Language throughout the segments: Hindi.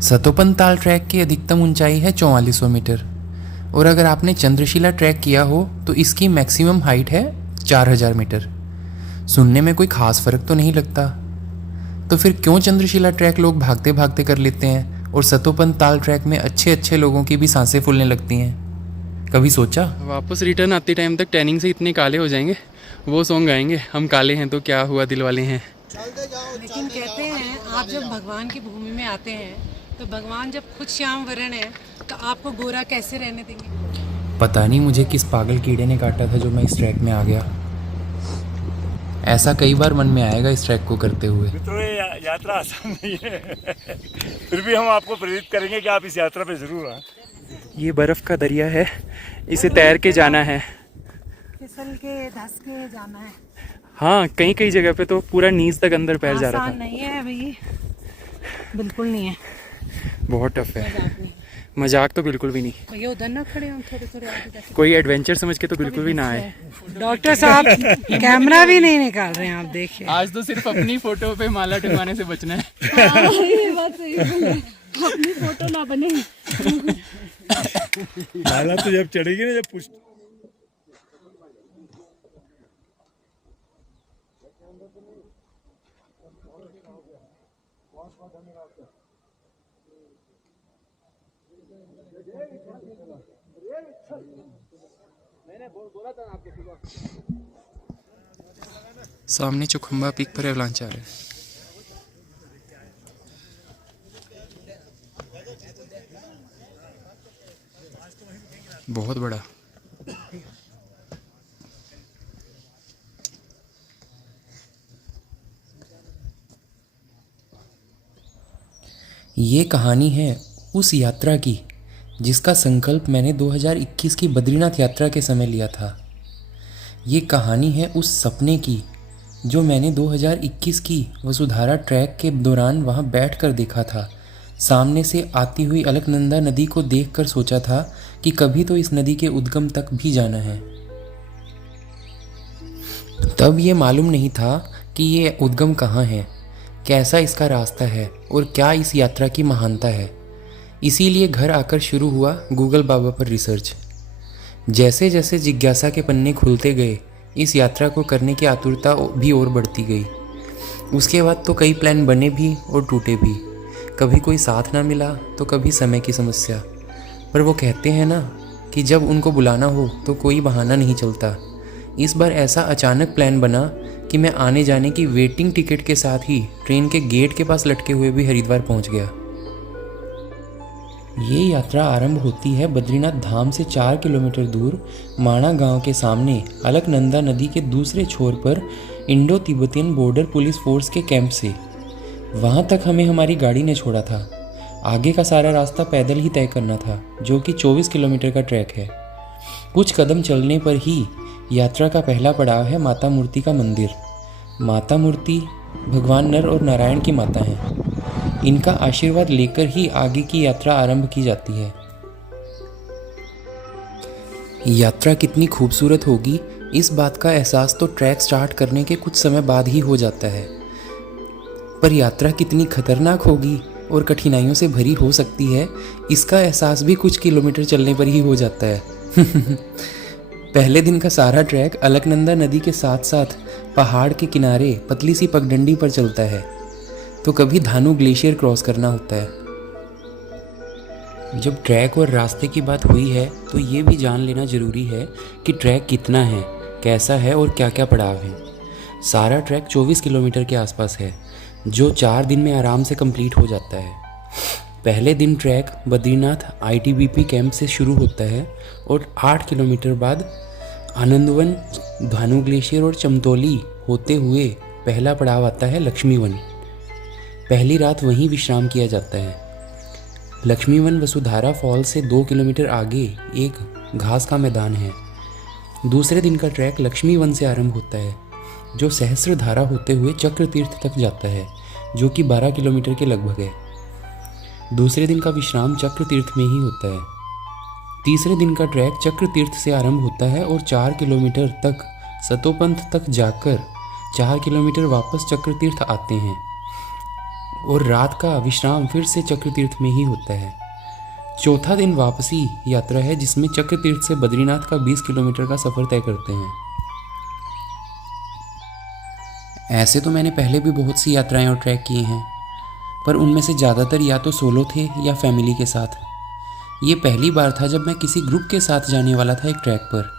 सतोपन ताल ट्रैक की अधिकतम ऊंचाई है 4400 मीटर और अगर आपने चंद्रशिला ट्रैक किया हो तो इसकी मैक्सिमम हाइट है 4000 मीटर। सुनने में कोई खास फर्क तो नहीं लगता, तो फिर क्यों चंद्रशिला ट्रैक लोग भागते भागते कर लेते हैं और सतोपन ताल ट्रैक में अच्छे अच्छे लोगों की भी सांसें फूलने लगती हैं? कभी सोचा? वापस रिटर्न आते टाइम तक टैनिंग से इतने काले हो जाएंगे, वो सॉन्ग गाएंगे, हम काले हैं तो क्या हुआ दिल वाले हैं। लेकिन कहते हैं आप जब भगवान की भूमि में आते हैं तो भगवान जब खुद श्याम वर्ण है तो आपको गोरा कैसे रहने देंगे? पता नहीं मुझे किस पागल कीड़े ने काटा था जो मैं इस ट्रैक में आ गया। ऐसा कई बार मन में आएगा इस ट्रैक को करते हुए। मित्रों, ये यात्रा आसान नहीं है फिर भी हम आपको प्रेरित करेंगे कि आप इस यात्रा पे जरूर आएं। ये बर्फ़ का दरिया है, इसे तैर के जाना है, फिसल के धस के जाना है। हाँ कई कई जगह पे तो पूरा नीज तक अंदर पैर जा रहा आसान था। नहीं है भाई, बिल्कुल नहीं है, बहुत टफ है, मजाक नहीं। मजाक तो बिल्कुल भी नहीं। भैया उधर ना खड़े हम थोड़े थोड़े आगे जाके। कोई एडवेंचर समझ के तो बिल्कुल भी ना आए। डॉक्टर साहब कैमरा भी नहीं निकाल रहे हैं, आप देखिए। आज तो सिर्फ अपनी फोटो पे माला टंगवाने से बचना है। ये बात सही है, अपनी फोटो ना बने। माला तो जब चढ़ेगी ना, जब पुष्ट सामने चौखंबा पीक पर एवलांच आ रहा है। बहुत बड़ा। ये कहानी है उस यात्रा की जिसका संकल्प मैंने 2021 की बद्रीनाथ यात्रा के समय लिया था। ये कहानी है उस सपने की जो मैंने 2021 की वसुधारा ट्रैक के दौरान वहाँ बैठकर देखा था। सामने से आती हुई अलकनंदा नदी को देखकर सोचा था कि कभी तो इस नदी के उद्गम तक भी जाना है। तब ये मालूम नहीं था कि ये उद्गम कहाँ है, कैसा इसका रास्ता है और क्या इस यात्रा की महानता है। इसीलिए घर आकर शुरू हुआ गूगल बाबा पर रिसर्च। जैसे जैसे जिज्ञासा के पन्ने खुलते गए, इस यात्रा को करने की आतुरता भी और बढ़ती गई। उसके बाद तो कई प्लान बने भी और टूटे भी। कभी कोई साथ ना मिला तो कभी समय की समस्या। पर वो कहते हैं ना कि जब उनको बुलाना हो तो कोई बहाना नहीं चलता। इस बार ऐसा अचानक प्लान बना कि मैं आने जाने की वेटिंग टिकट के साथ ही ट्रेन के गेट के पास लटके हुए भी हरिद्वार पहुंच गया। ये यात्रा आरंभ होती है बद्रीनाथ धाम से 4 किलोमीटर दूर माणा गांव के सामने अलकनंदा नदी के दूसरे छोर पर Indo Tibetan border police force के कैंप से। वहां तक हमें हमारी गाड़ी ने छोड़ा था। आगे का सारा रास्ता पैदल ही तय करना था, जो कि 24 किलोमीटर का ट्रैक है। कुछ कदम चलने पर ही यात्रा का पहला पड़ाव है माता मूर्ति का मंदिर। माता मूर्ति भगवान नर और नारायण की माता हैं। इनका आशीर्वाद लेकर ही आगे की यात्रा आरंभ की जाती है। यात्रा कितनी खूबसूरत होगी इस बात का एहसास तो ट्रैक स्टार्ट करने के कुछ समय बाद ही हो जाता है, पर यात्रा कितनी खतरनाक होगी और कठिनाइयों से भरी हो सकती है इसका एहसास भी कुछ किलोमीटर चलने पर ही हो जाता है। पहले दिन का सारा ट्रैक अलकनंदा नदी के साथ साथ पहाड़ के किनारे पतली सी पगडंडी पर चलता है, तो कभी धानु ग्लेशियर क्रॉस करना होता है। जब ट्रैक और रास्ते की बात हुई है तो ये भी जान लेना ज़रूरी है कि ट्रैक कितना है, कैसा है और क्या क्या पड़ाव हैं। सारा ट्रैक 24 किलोमीटर के आसपास है, जो 4 दिन में आराम से कंप्लीट हो जाता है। पहले दिन ट्रैक बद्रीनाथ ITBP कैंप से शुरू होता है और 8 किलोमीटर बाद आनंदवन, धानु ग्लेशियर और चमतौली होते हुए पहला पड़ाव आता है लक्ष्मीवन। पहली रात वहीं विश्राम किया जाता है। लक्ष्मीवन वसुधारा फॉल से 2 किलोमीटर आगे एक घास का मैदान है। दूसरे दिन का ट्रैक लक्ष्मीवन से आरंभ होता है, जो सहस्त्रधारा होते हुए चक्र तीर्थ तक जाता है, जो कि 12 किलोमीटर के लगभग है। दूसरे दिन का विश्राम चक्र तीर्थ में ही होता है। तीसरे दिन का ट्रैक चक्र तीर्थ से आरंभ होता है और 4 किलोमीटर तक सतोपंथ तक जाकर 4 किलोमीटर वापस चक्र तीर्थ आते हैं। और रात का विश्राम फिर से चक्र तीर्थ में ही होता है। चौथा दिन वापसी यात्रा है जिसमें चक्र तीर्थ से बद्रीनाथ का 20 किलोमीटर का सफ़र तय करते हैं। ऐसे तो मैंने पहले भी बहुत सी यात्राएं और ट्रैक किए हैं, पर उनमें से ज़्यादातर या तो सोलो थे या फैमिली के साथ। ये पहली बार था जब मैं किसी ग्रुप के साथ जाने वाला था एक ट्रैक पर,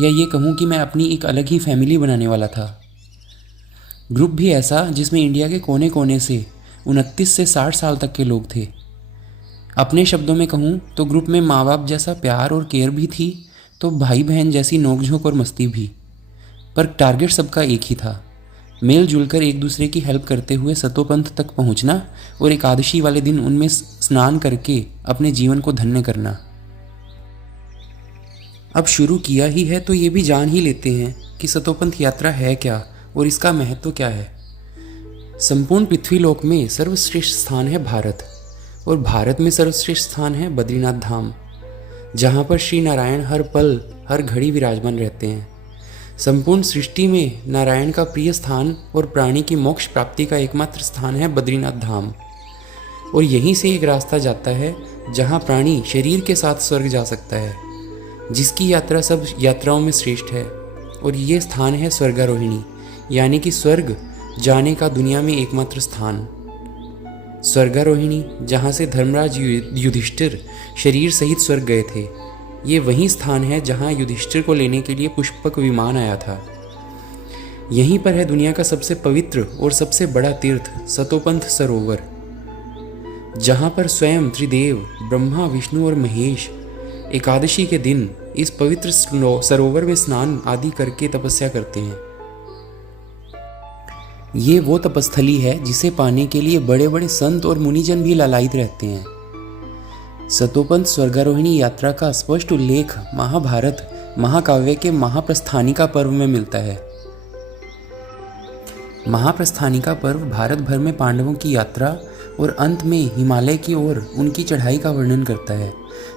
या ये कहूँ कि मैं अपनी एक अलग ही फैमिली बनाने वाला था। ग्रुप भी ऐसा जिसमें इंडिया के कोने कोने से 29 से 60 साल तक के लोग थे। अपने शब्दों में कहूँ तो ग्रुप में माँ बाप जैसा प्यार और केयर भी थी, तो भाई बहन जैसी नोकझोंक और मस्ती भी। पर टारगेट सबका एक ही था, मिलजुल कर एक दूसरे की हेल्प करते हुए सतोपंथ तक पहुंचना और एकादशी वाले दिन उनमें स्नान करके अपने जीवन को धन्य करना। अब शुरू किया ही है तो ये भी जान ही लेते हैं कि सतोपंथ यात्रा है क्या और इसका महत्व क्या है। संपूर्ण पृथ्वीलोक में सर्वश्रेष्ठ स्थान है भारत, और भारत में सर्वश्रेष्ठ स्थान है बद्रीनाथ धाम, जहाँ पर श्री नारायण हर पल हर घड़ी विराजमान रहते हैं। संपूर्ण सृष्टि में नारायण का प्रिय स्थान और प्राणी की मोक्ष प्राप्ति का एकमात्र स्थान है बद्रीनाथ धाम, और यहीं से एक रास्ता जाता है जहाँ प्राणी शरीर के साथ स्वर्ग जा सकता है, जिसकी यात्रा सब यात्राओं में श्रेष्ठ है। और ये स्थान है स्वर्गारोहिणी, यानी कि स्वर्ग जाने का दुनिया में एकमात्र स्थान। स्वर्गारोहिणी, जहाँ से धर्मराज युधिष्ठिर शरीर सहित स्वर्ग गए थे, ये वही स्थान है जहाँ युधिष्ठिर को लेने के लिए पुष्पक विमान आया था। यहीं पर है दुनिया का सबसे पवित्र और सबसे बड़ा तीर्थ सतोपंथ सरोवर, जहाँ पर स्वयं त्रिदेव ब्रह्मा विष्णु और महेश एकादशी के दिन इस पवित्र सरोवर में स्नान आदि करके तपस्या करते हैं। ये वो तपस्थली है जिसे पाने के लिए बड़े बड़े संत और मुनिजन भी लालायित रहते हैं। सतोपंथ स्वर्गारोहिणी यात्रा का स्पष्ट उल्लेख महाभारत महाकाव्य के महाप्रस्थानिका पर्व में मिलता है। महाप्रस्थानिका पर्व भारत भर में पांडवों की यात्रा और अंत में हिमालय की ओर उनकी चढ़ाई का वर्णन करता है,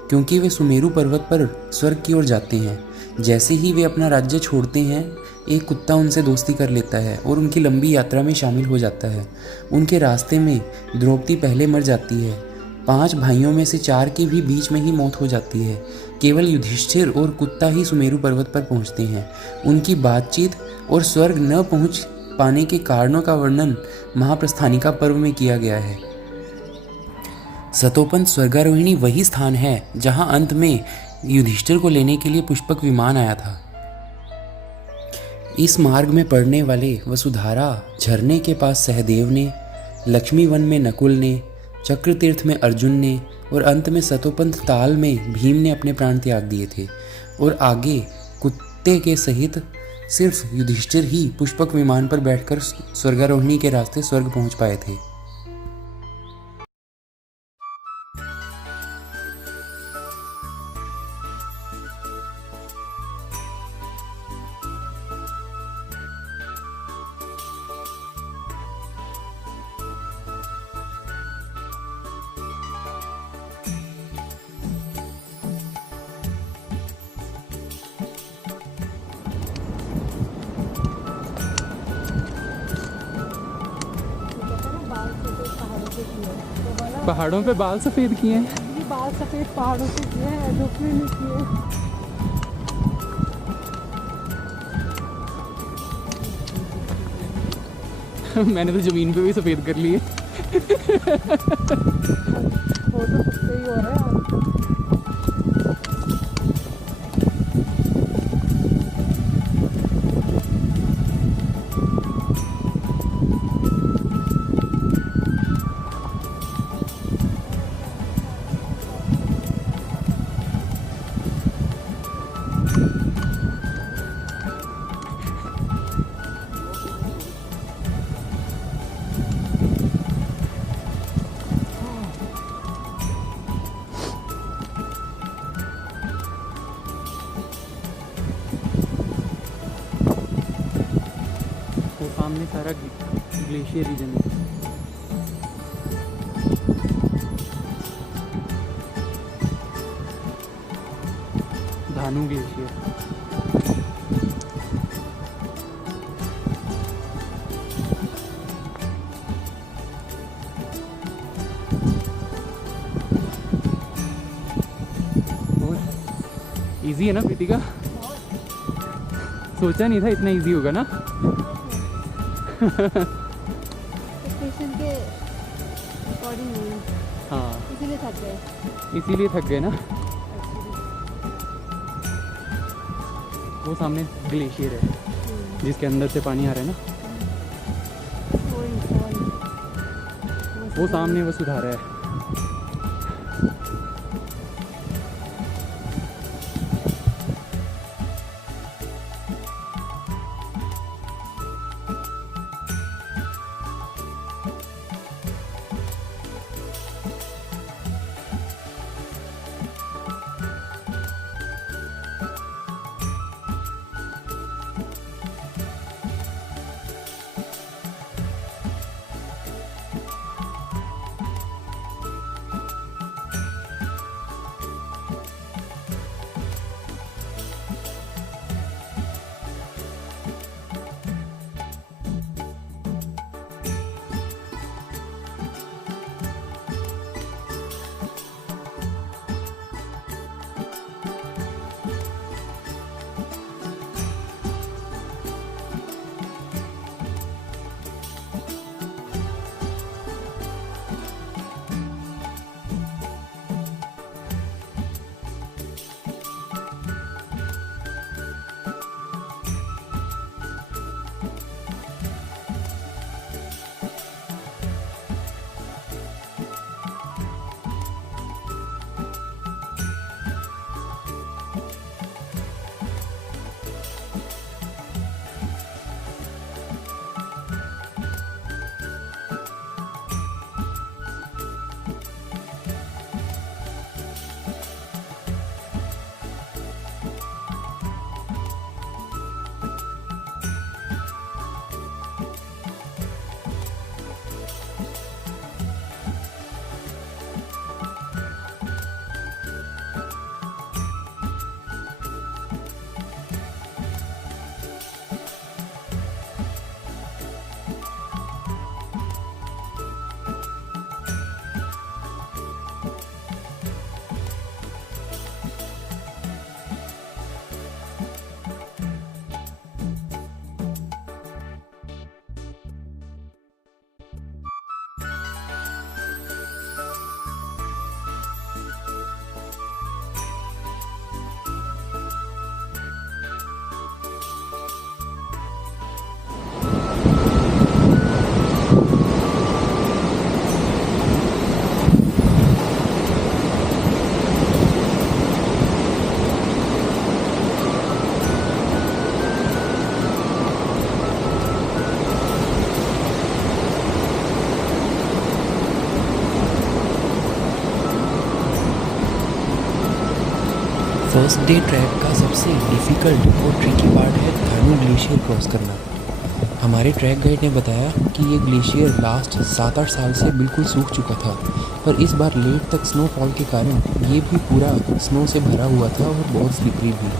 क्योंकि वे सुमेरु पर्वत पर स्वर्ग की ओर जाते हैं। जैसे ही वे अपना राज्य छोड़ते हैं, एक कुत्ता उनसे दोस्ती कर लेता है और उनकी लंबी यात्रा में शामिल हो जाता है। उनके रास्ते में द्रौपदी पहले मर जाती है। 5 भाइयों में से 4 की भी बीच में ही मौत हो जाती है। केवल युधिष्ठिर और कुत्ता ही सुमेरु पर्वत पर पहुंचते हैं। उनकी बातचीत और स्वर्ग न पहुंच पाने के कारणों का वर्णन महाप्रस्थानिका पर्व में किया गया है। सतोपंथ स्वर्गारोहिणी वही स्थान है जहां अंत में युधिष्ठिर को लेने के लिए पुष्पक विमान आया था। इस मार्ग में पड़ने वाले वसुधारा झरने के पास सहदेव ने, लक्ष्मी वन में नकुल ने, चक्र तीर्थ में अर्जुन ने और अंत में सतोपंथ ताल में भीम ने अपने प्राण त्याग दिए थे। और आगे कुत्ते के सहित सिर्फ युधिष्ठिर ही पुष्पक विमान पर बैठकर स्वर्गारोहिणी के रास्ते स्वर्ग पहुंच पाए थे। पहाड़ों पे बाल सफ़ेद किए हैं। ये बाल सफ़ेद पहाड़ों से किए हैं, धूप में नहीं किए। मैंने तो ज़मीन पे भी सफ़ेद कर लिए। वो तो सबसे ही हो रहा है। सामने सारा ग्लेशियर रीजन है। धानु ग्लेशियर। इजी है ना प्रीतिका? सोचा नहीं था इतना इजी होगा ना। स्टेशन के अकॉर्डिंग नहीं है, हाँ इसीलिए थक गए। इसीलिए थक गए ना। वो सामने ग्लेशियर है जिसके अंदर से पानी आ रहा है ना, वो सामने वसुधारा है। फर्स्ट डे ट्रैक का सबसे डिफ़िकल्ट और ट्रिकी पार्ट है धानु ग्लेशियर क्रॉस करना। हमारे ट्रैक गाइड ने बताया कि ये ग्लेशियर लास्ट 7-8 साल से बिल्कुल सूख चुका था, पर इस बार लेट तक स्नोफॉल के कारण ये भी पूरा स्नो से भरा हुआ था और बहुत स्लिपरी भी।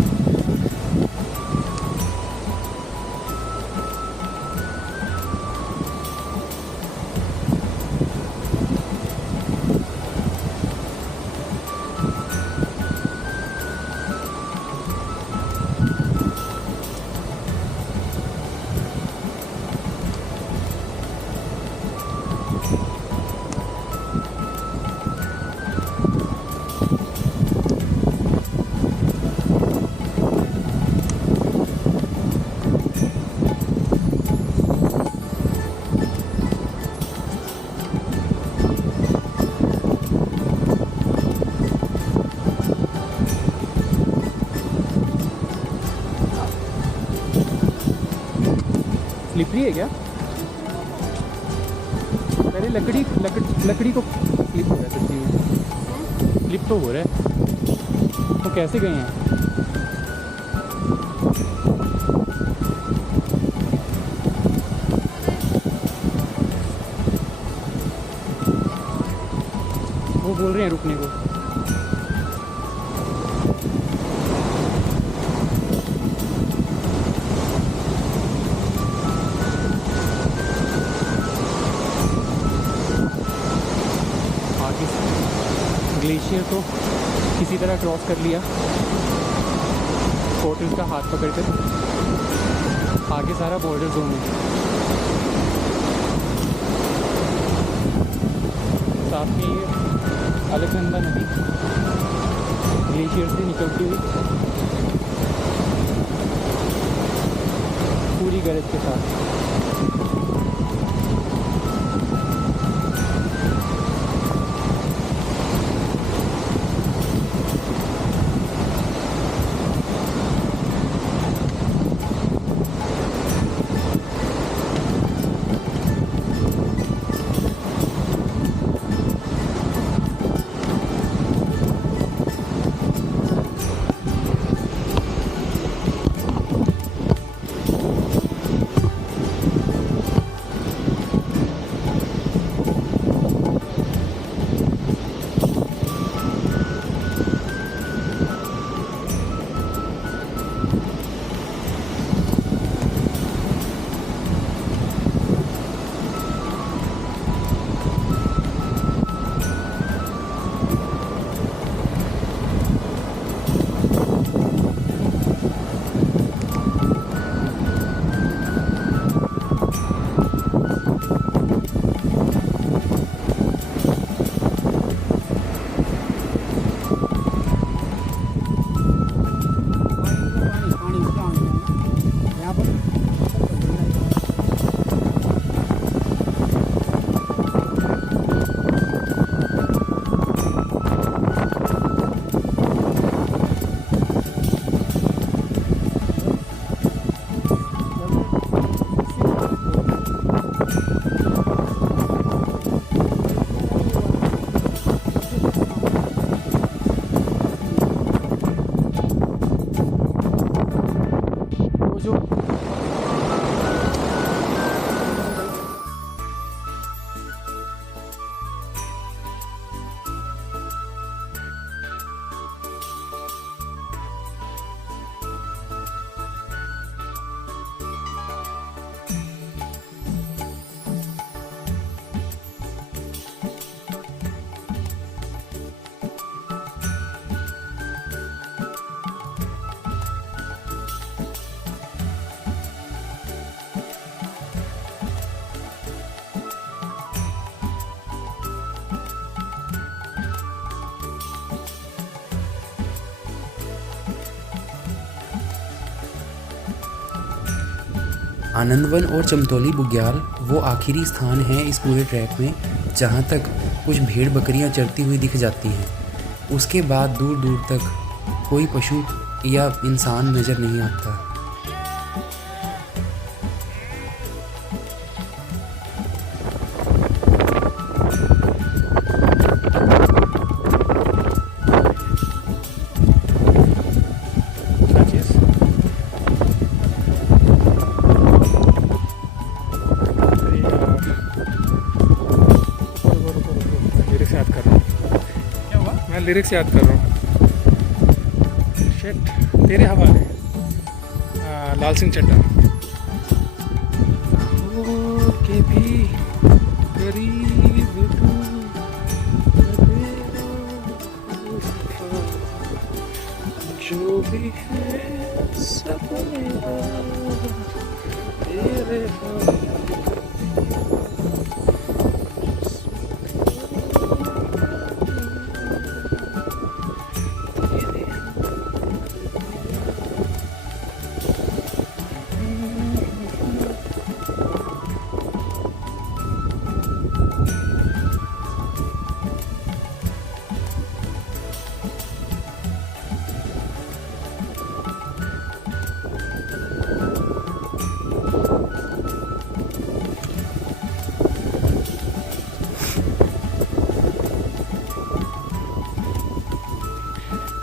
स्लिपरी है क्या? पहले लकड़ी को स्लिप हो रहा है, सच्ची में स्लिप तो हो रहा है। तो कैसे गए हैं? वो बोल रहे हैं रुकने को। ग्लेशियर को किसी तरह क्रॉस कर लिया। पोर्टल का हाथ पकड़ कर आगे सारा बॉर्डर जोन है। साथ में ये अलकनंदा नदी ग्लेशियर से निकलती हुई पूरी गरज के साथ। आनंदवन और चमतौली बुग्याल वो आखिरी स्थान है इस पूरे ट्रैक में जहाँ तक कुछ भेड़ बकरियाँ चरती हुई दिख जाती हैं। उसके बाद दूर दूर तक कोई पशु या इंसान नज़र नहीं आता। लिरिक्स याद कर रहा हूँ। शेट तेरे हवाले लाल सिंह चड्ढा के भी करीब जो भी है सब मेरा तेरे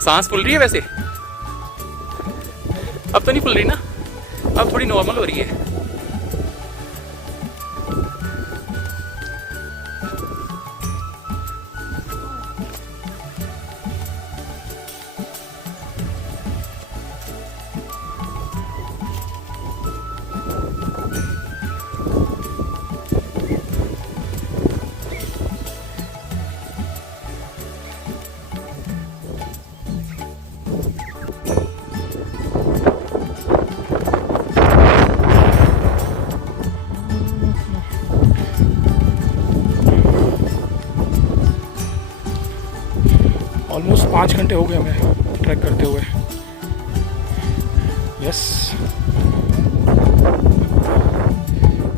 सांस फूल रही है वैसे, अब तो नहीं फूल रही ना, अब थोड़ी नॉर्मल हो रही है। ऑलमोस्ट 5 घंटे हो गए हमें ट्रैक करते हुए। यस,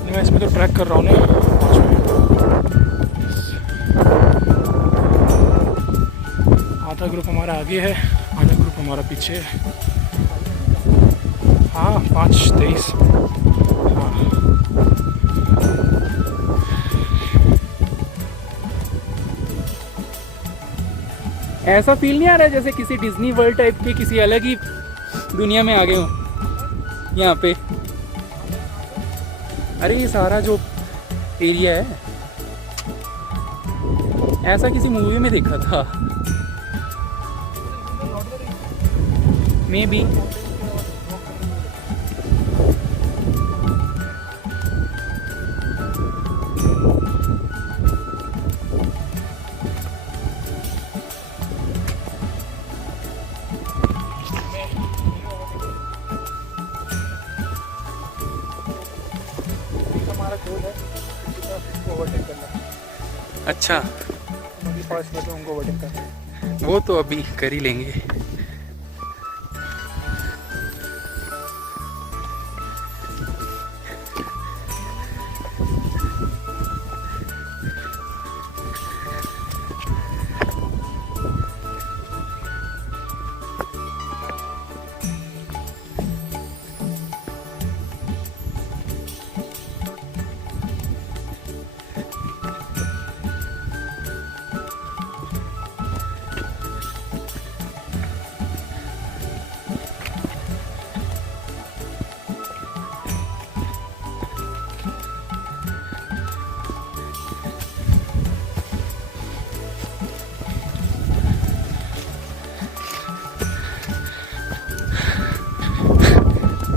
मैं इसमें तो ट्रैक कर रहा हूँ ना 5 मिनट। आधा ग्रुप हमारा आगे है, आधा ग्रुप हमारा पीछे है। हाँ 5:23। हाँ ऐसा फील नहीं आ रहा है जैसे किसी डिज्नी वर्ल्ड टाइप के किसी अलग ही दुनिया में आ गए हो यहाँ पे? अरे ये सारा जो एरिया है ऐसा किसी मूवी में देखा था मे बी। हमारा गोल है उसको ओवरटेक करना। अच्छा, अभी 5 मिनट में उनको ओवरटेक करना है। वो तो अभी कर ही लेंगे।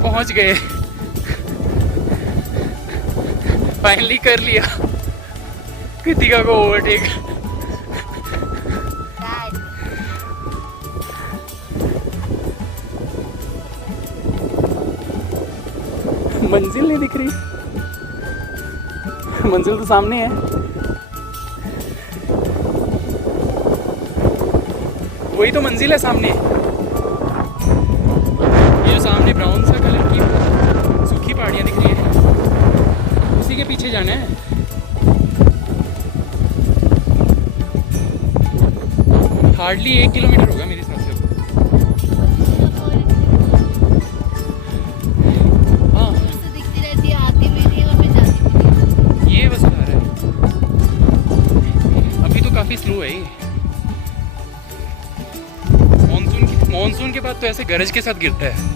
पहुंच गए, फाइनली कर लिया कृतिका को ओवरटेक। मंजिल नहीं दिख रही, मंजिल तो सामने है। वही तो मंजिल है सामने, ये जो सामने ब्राउन सा कलर की सूखी पहाड़ियाँ दिख रही है, उसी के पीछे जाना है। हार्डली 1 किलोमीटर होगा मेरे हिसाब से। हाँ दिखती रहती है, आती भी नहीं और मैं जाती भी नहीं। ये बस आ रहा है, अभी तो काफ़ी स्लो है ये। मानसून के बाद तो ऐसे गरज के साथ गिरता है।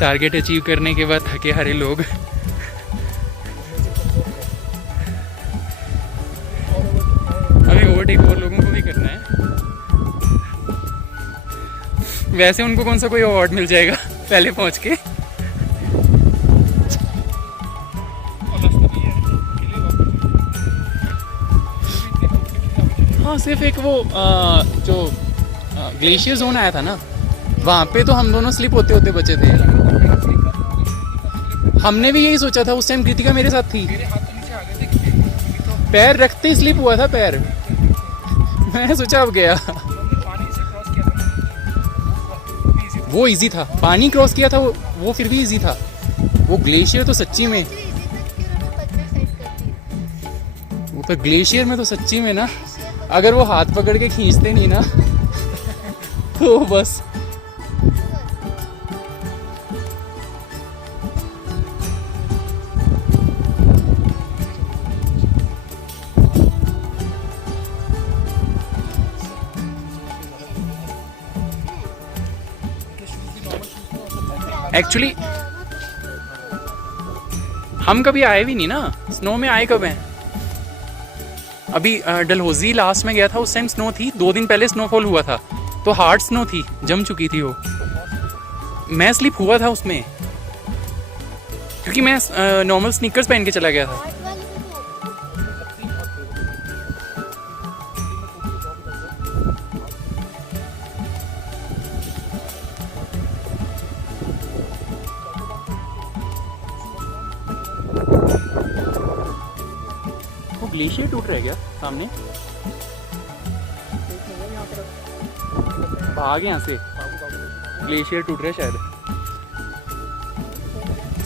टारगेट अचीव करने के बाद थके हारे लोग अभी ओवरटेक और लोगों को भी करना है। वैसे उनको कौन सा कोई अवार्ड मिल जाएगा पहले पहुंच के। हाँ सिर्फ एक वो जो ग्लेशियर जोन आया था ना, वहाँ पे तो हम दोनों स्लिप होते होते बचे थे। हमने भी यही सोचा था, उस टाइम कृतिका मेरे साथ थी। पैर रखते ही स्लिप हुआ था पैर, मैं सोचा अब गया। वो इजी था, पानी क्रॉस किया था वो फिर भी इजी था। वो ग्लेशियर तो सच्ची में, वो तो ग्लेशियर में तो सच्ची में ना, अगर वो हाथ पकड़ के खींचते नहीं ना तो बस। एक्चुअली हम कभी आए भी नहीं ना, स्नो में आए कब हैं? अभी डलहौजी लास्ट में गया था, उस टाइम स्नो थी। 2 दिन पहले स्नोफॉल हुआ था, तो हार्ड स्नो थी, जम चुकी थी वो। मैं स्लिप हुआ था उसमें, क्योंकि मैं नॉर्मल स्नीकर्स पहन के चला गया था। ग्लेशियर टूट रहा है क्या सामने? भाग यहाँ से, ग्लेशियर टूट रहा है शायद।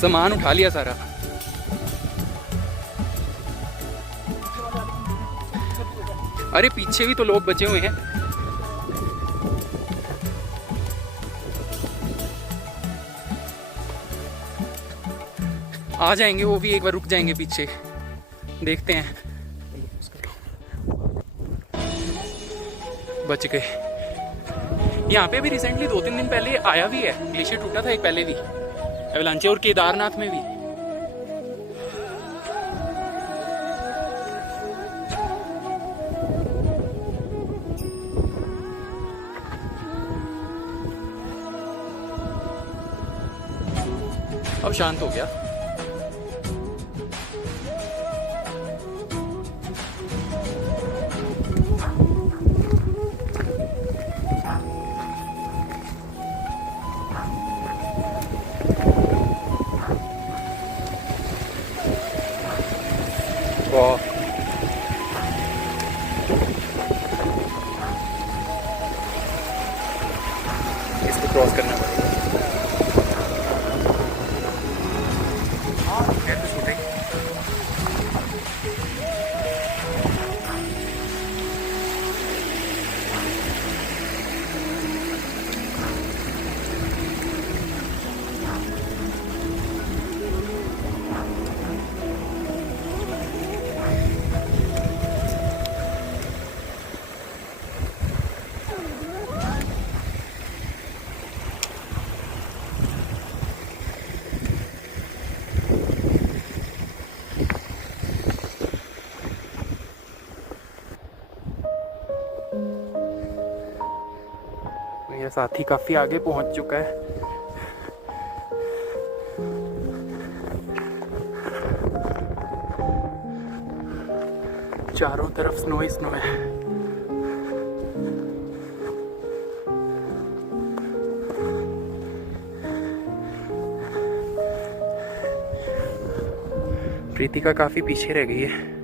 सामान उठा लिया सारा। अरे पीछे भी तो लोग बचे हुए हैं। आ जाएंगे वो भी, एक बार रुक जाएंगे पीछे, देखते हैं। बच गए। यहाँ पे भी रिसेंटली 2-3 दिन पहले आया भी है, ग्लेशियर टूटा था एक पहले भी, एवलांचे, और केदारनाथ में भी। अब शांत हो गया। वाह, इसको क्रॉस करना पड़ेगा। मेरा साथी काफी आगे पहुंच चुका है। चारों तरफ स्नो ही स्नो है। प्रीतिका काफी पीछे रह गई है।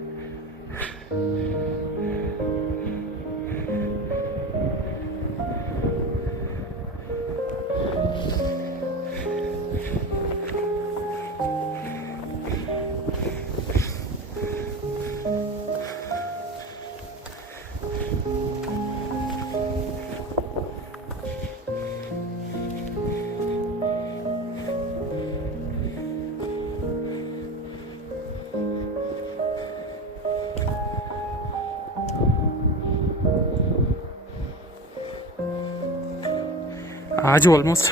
आज ऑलमोस्ट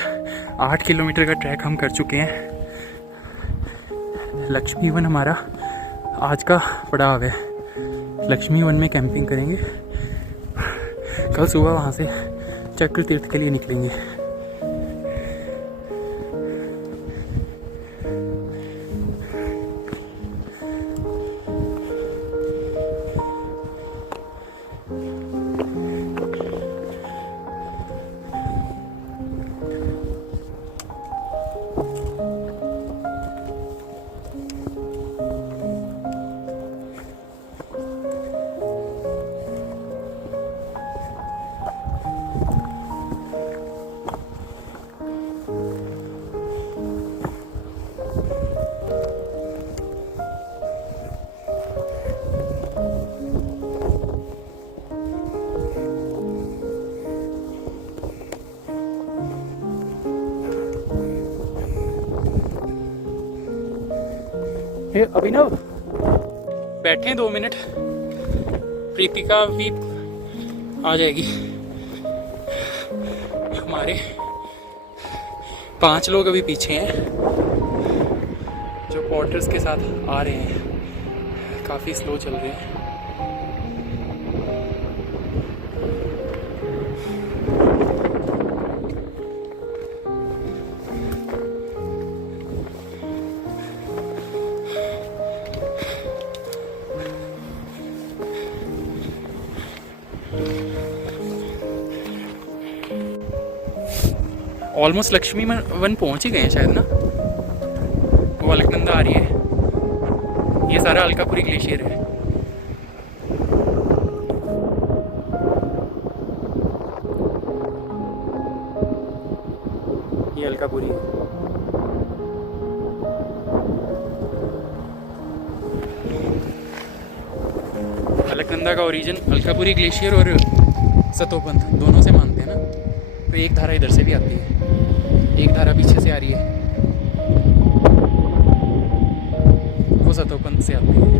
8 किलोमीटर का ट्रैक हम कर चुके हैं। लक्ष्मी वन हमारा आज का पड़ाव है। लक्ष्मी वन में कैंपिंग करेंगे। कल सुबह वहाँ से चक्र तीर्थ के लिए निकलेंगे। ये अभिनव बैठे 2 मिनट, प्रीतिका भी आ जाएगी। हमारे 5 लोग अभी पीछे हैं जो पोर्टर्स के साथ आ रहे हैं। काफ़ी स्लो चल रहे हैं। ऑलमोस्ट लक्ष्मी वन पहुंच ही गए हैं शायद ना। वो अलकनंदा आ रही है। ये सारा अलकापुरी ग्लेशियर है। ये अलकापुरी है। अलकनंदा का ओरिजिन अलकापुरी ग्लेशियर और सतोपंथ दोनों से मानते हैं ना, तो एक धारा इधर से भी आती है, एक धारा पीछे से आ रही है, वो सतोपंथ से आती है।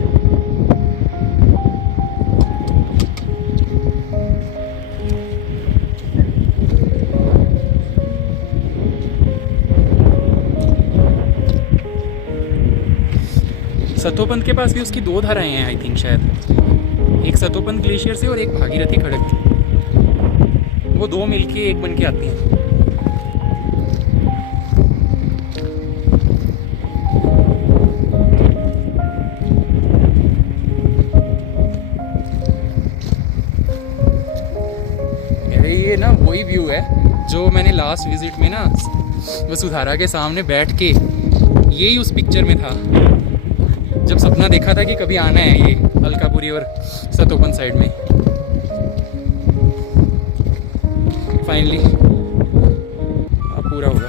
सतोपंथ के पास भी उसकी 2 धाराएं हैं आई थिंक शायद, एक सतोपंथ ग्लेशियर से और एक भागीरथी खड़क की, वो 2 मिलके एक बन के आती हैं। ये ना वही व्यू है जो मैंने लास्ट विजिट में ना वसुधारा के सामने बैठ के, यही उस पिक्चर में था जब सपना देखा था कि कभी आना है ये अलकापुरी और सतोपंथ साइड में। फाइनली अब पूरा होगा।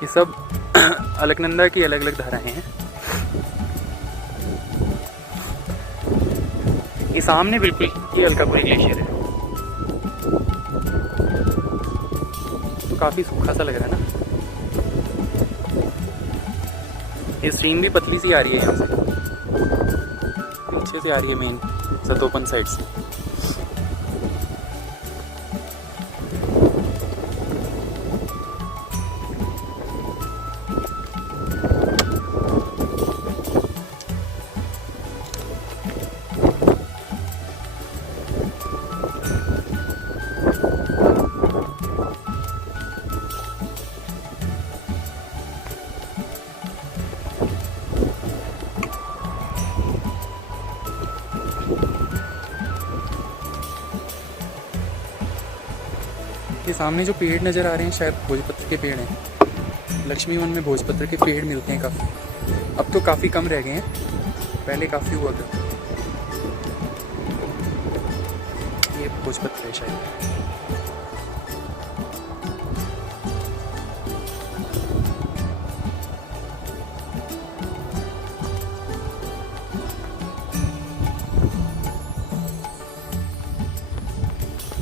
ये सब अलकनंदा की अलग अलग धाराएं हैं। ये सामने बिल्कुल ये अलकापुरी ग्लेशियर है, तो काफ़ी सूखा सा लग रहा है ना। ये स्ट्रीम भी पतली सी आ रही है, यहाँ से पीछे से आ रही है मेन सतोपंथ साइड से। ये सामने जो पेड़ नज़र आ रहे हैं शायद भोजपत्र के पेड़ हैं। लक्ष्मी वन में भोजपत्र के पेड़ मिलते हैं काफ़ी, अब तो काफ़ी कम रह गए हैं, पहले काफ़ी हुआ करते। ये भोजपत्र है शायद।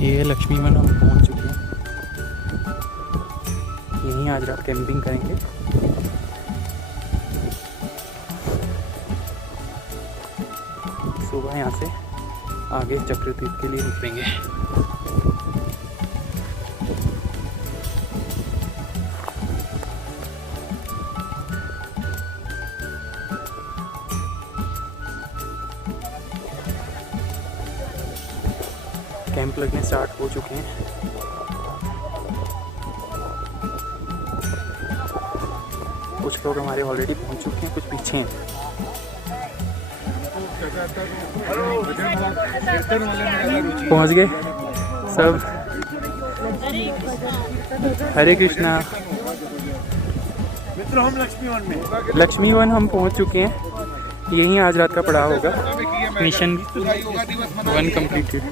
ये लक्ष्मी वन हम पहुंच चुके हैं, यहीं आज रात कैंपिंग करेंगे। सुबह यहाँ से आगे चक्रतीर्थ के लिए निकलेंगे। कैंप लगने स्टार्ट हो चुके हैं। कुछ लोग हमारे ऑलरेडी पहुंच चुके हैं, कुछ पीछे हैं। पहुंच गए सब। हरे कृष्णा। मित्रों हम लक्ष्मी वन हम पहुंच चुके हैं, यहीं आज रात का पड़ाव होगा। Mission 1 completed.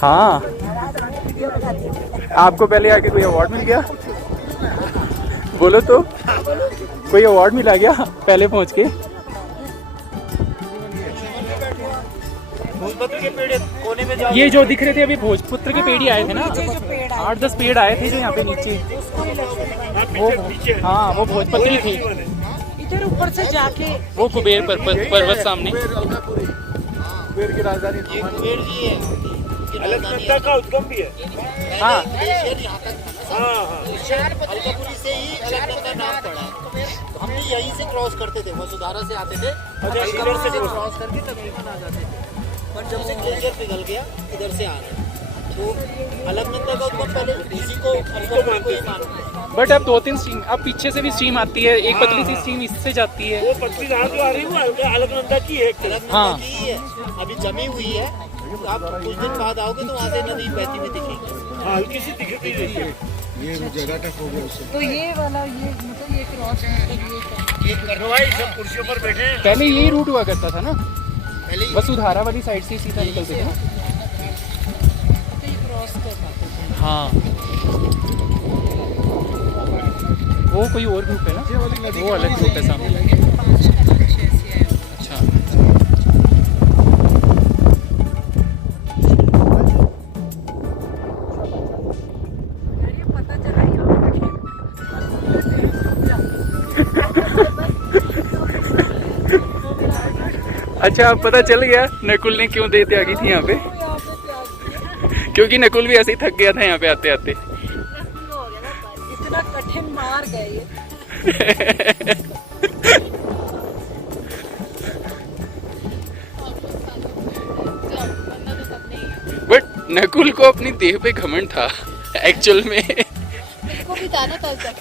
हाँ, आपको पहले आके कोई अवार्ड मिल गया? बोलो तो, कोई अवार्ड मिला गया पहले पहुंच के? ये जो दिख रहे थे अभी भोजपुत्र के पेड़ ही आए थे ना, 8-10 पेड़ आए थे जो यहाँ पे नीचे। वो हाँ, वो भोजपत्र ही थे। इधर ऊपर से जाके वो कुबेर पर्वत सामने। कुबेर की राजधानी अलकनंदा का उद्गम भी है। हाँ, अलकापुरी से ही अलकनंदा नाम पड़ा है। तो हम भी यहीं से क्रॉस करते थे, वसुधारा से आते थे, इधर से क्रॉस करके तकरीबन आ जाते थे। पर जब से ग्लेशियर पिघल गया इधर से आ रहे हैं। वो अलकनंदा का उद्गम पहले इसी को अलकनंदा को ही मानते हैं। बट अब 2-3 स्ट्रीम, अब पीछे से भी स्ट्रीम आती है, एक पतली सी स्ट्रीम इससे जाती है। वो पतली जहाँ जो आ रही है वो अलकनंदा की है। अलकनंदा हाँ। की ही है, अभी जमी हुई है। आप कुछ दिन बाद आओगे तो वहाँ से नदी बहती हुई दिखेगी। हाँ, हल्की सी दिखती रही है। तो ये वाला ये मतलब ये क्रॉस ये कर भाई सब कुर्सियों पर बैठे हैं। पहले यही रूट हुआ करता था ना, पहले ही वसुधारा वाली साइड से सीधा निकलते थे ना। क्रॉस कर पाते थे। हाँ, वो कोई और ग्रुप है ना, वो अलग ग्रुप है सामने। अच्छा, अच्छा अब पता चल गया नकुल ने क्यों देते आ गई थी यहाँ पे, क्योंकि नकुल भी ऐसे ही थक गया था यहाँ पे आते आते। इतना कठिन मार गए ये। बट नकुल को अपनी देह पे घमंड था एक्चुअल में। इसको भी था ना कल तक।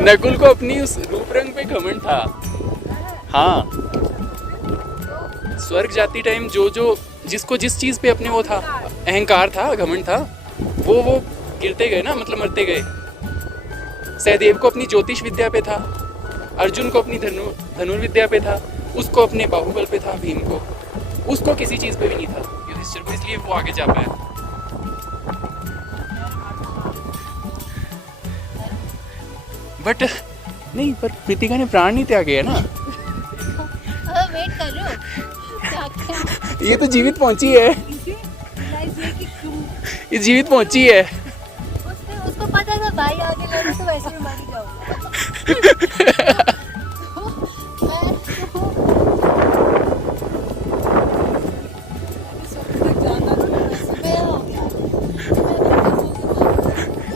नकुल को अपनी उस रूप रंग पे घमंड था। हाँ, स्वर्ग जाती टाइम जो जिसको जिस चीज पे अपने वो था, अहंकार था, घमंड था, वो गिरते गए ना, मतलब मरते गए। सहदेव को अपनी ज्योतिष विद्या पे था, अर्जुन को अपनी धनुर्विद्या पे था, उसको अपने बाहुबल पे था, भीम को, उसको किसी चीज पे भी नहीं था युधिष्ठिर को, इसलिए वो आगे जा पाया। बट नहीं, पर प्रीतिका ने प्राण नहीं त्यागे है ना। वेट कर रहे हो क्या क्या? ये तो जीवित पहुंची है, ये जीवित पहुंची है। उसको पता था भाई आगे लड़े तो वैसे भी मर ही जाऊंगा।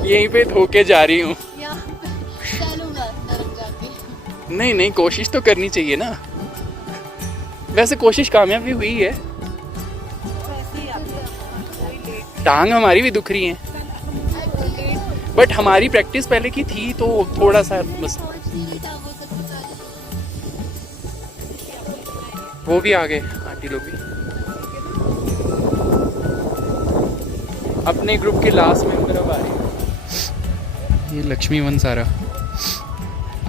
यहीं पे धोके जा रही हूँ। चलूंगा नरक जाके। नहीं नहीं, कोशिश तो करनी चाहिए ना। वैसे कोशिश कामयाब भी हुई है। टांग हमारी भी दुख रही है, बट हमारी प्रैक्टिस पहले की थी तो थोड़ा सा बस। वो भी आ गए आंटी लोग भी। अपने ग्रुप के लास्ट मेंबर अब आ रहे हैं। ये लक्ष्मी वन सारा।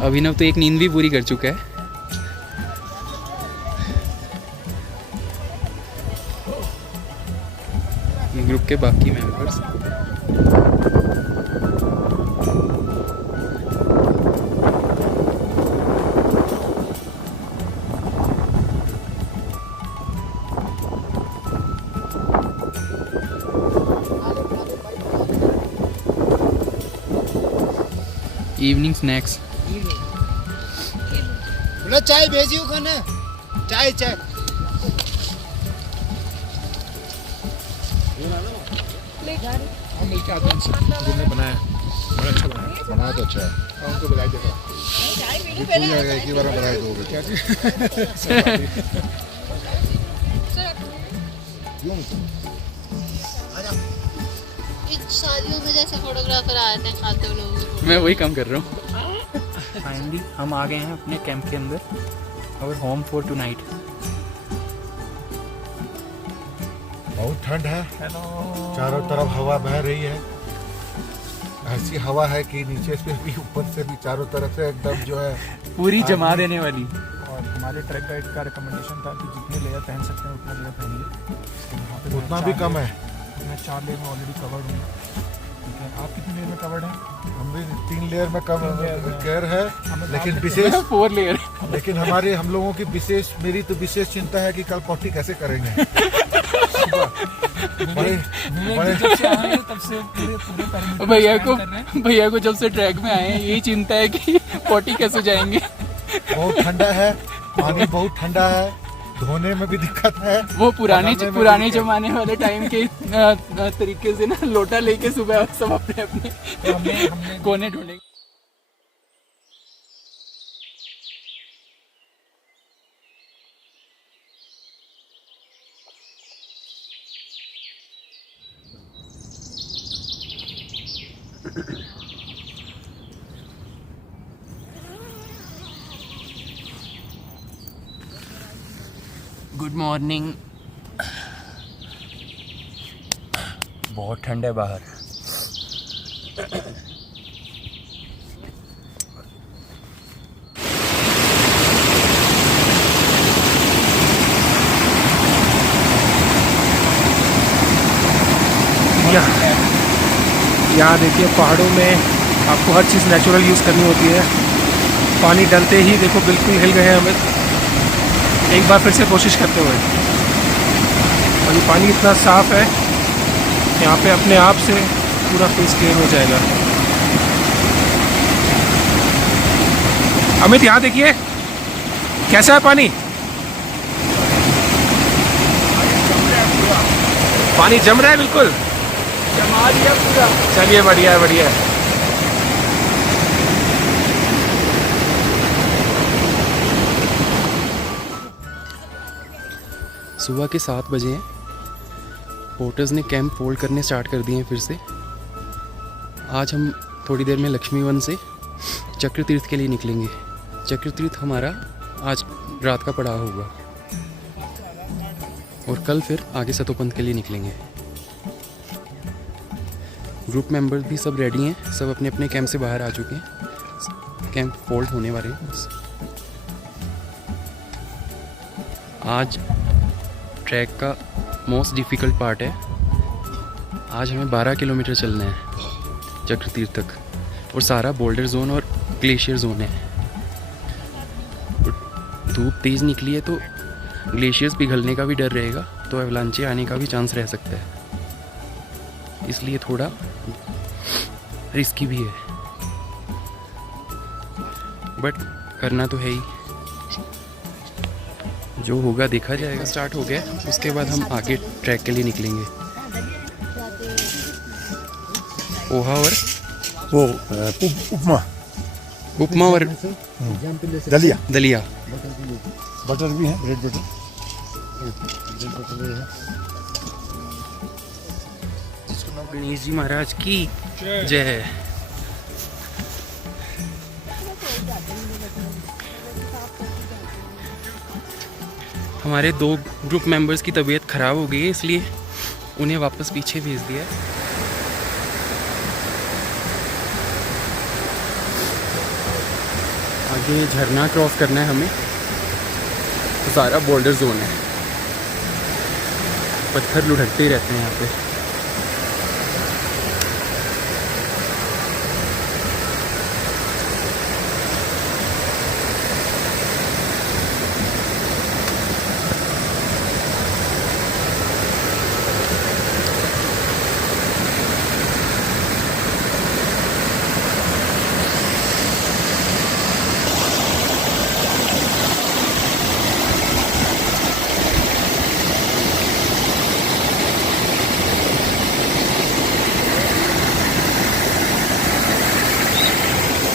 अभिनव तो एक नींद भी पूरी कर चुका है। ग्रुप के बाकी मेंबर्स। Evening snacks. बोला चाय भेजियो खाना, चाय चाय। हम मिलके आते हैं जिन्होंने बनाया, बड़ा अच्छा बनाया। बनाया तो अच्छा है, उनको बुलाई देगा। भूल जाएगा एक ही बार में बनाए दोगे क्या जी। क्यों शादियों में जैसे फोटोग्राफर आते हैं खाते हुए लोगों को। मैं वही काम कर रहा हूँ। फाइनली हम आ गए हैं अपने कैंप के अंदर, और होम फॉर टुनाइट। बहुत ठंड है, चारों तरफ हवा बह रही है। ऐसी हवा है कि नीचे से भी ऊपर से भी चारों तरफ से एकदम जो है पूरी जमा देने वाली। और हमारे ट्रैक गाइड का रिकमेंडेशन था कि जितने लेयर पहन सकते हैं उतना लेयर पहनिए। उतना भी कम है। मैं 4 लेयर में ऑलरेडी कवर्ड हूँ। ठीक है, आप कितने लेयर में कवर्ड हैं? हम भी 3 लेयर में कम केयर है, लेकिन विशेष 4 लेयर। लेकिन हम लोगों की विशेष, मेरी तो विशेष चिंता है कि कल पॉटी कैसे करेंगे। बड़े तब से पूरे भैया को जब से ट्रैक में आए हैं यही चिंता है कि पॉटी कैसे जाएंगे। बहुत ठंडा है, पानी बहुत ठंडा है, धोने में भी दिक्कत है। वो बनाने में पुराने भी दिक्कत। जमाने वाले टाइम के तरीके से ना, लोटा लेके सुबह सब अपने अपने कोने ढूंढेंगे। Good morning. बहुत ठंड है बाहर। यहाँ देखिए पहाड़ों में आपको हर चीज़ नेचुरल यूज़ करनी होती है। पानी डलते ही देखो बिल्कुल हिल गए हैं हमें, एक बार फिर से कोशिश करते हुए। और ये पानी इतना साफ़ है, यहाँ पे अपने आप से पूरा फेस क्लियर हो जाएगा। अमित यहाँ देखिए कैसा है पानी। पानी जम रहा है बिल्कुल। चलिए बढ़िया है, बढ़िया है। सुबह के 7 बजे हैं। पोर्टर्स ने कैंप फोल्ड करने स्टार्ट कर दिए हैं फिर से। आज हम थोड़ी देर में लक्ष्मी वन से चक्र तीर्थ के लिए निकलेंगे। चक्र तीर्थ हमारा आज रात का पड़ाव होगा और कल फिर आगे सतोपंथ के लिए निकलेंगे। ग्रुप मेंबर्स भी सब रेडी हैं, सब अपने अपने कैंप से बाहर आ चुके हैं। कैंप फोल्ड होने वाले हैं बस। आज ट्रैक का मोस्ट डिफ़िकल्ट पार्ट है। आज हमें 12 किलोमीटर चलना है चक्र तीर्थ तक, और सारा बोल्डर जोन और ग्लेशियर जोन है। धूप तेज़ निकली है तो ग्लेशियर्स पिघलने का भी डर रहेगा, तो एवलांचे आने का भी चांस रह सकता है, इसलिए थोड़ा रिस्की भी है, बट करना तो है ही। जो होगा देखा जाएगा। स्टार्ट हो गया, उसके बाद हम आगे ट्रैक के लिए निकलेंगे। पोहा और वो उपमा उपमा और दलिया दलिया। बटर भी है, ब्रेड बटर। गणेश जी महाराज की जय। हमारे 2 ग्रुप मेंबर्स की तबीयत ख़राब हो गई है, इसलिए उन्हें वापस पीछे भेज दिया है। आगे झरना क्रॉस करना है हमें, तो सारा बोल्डर जोन है, पत्थर लुढ़कते ही रहते हैं यहाँ पे।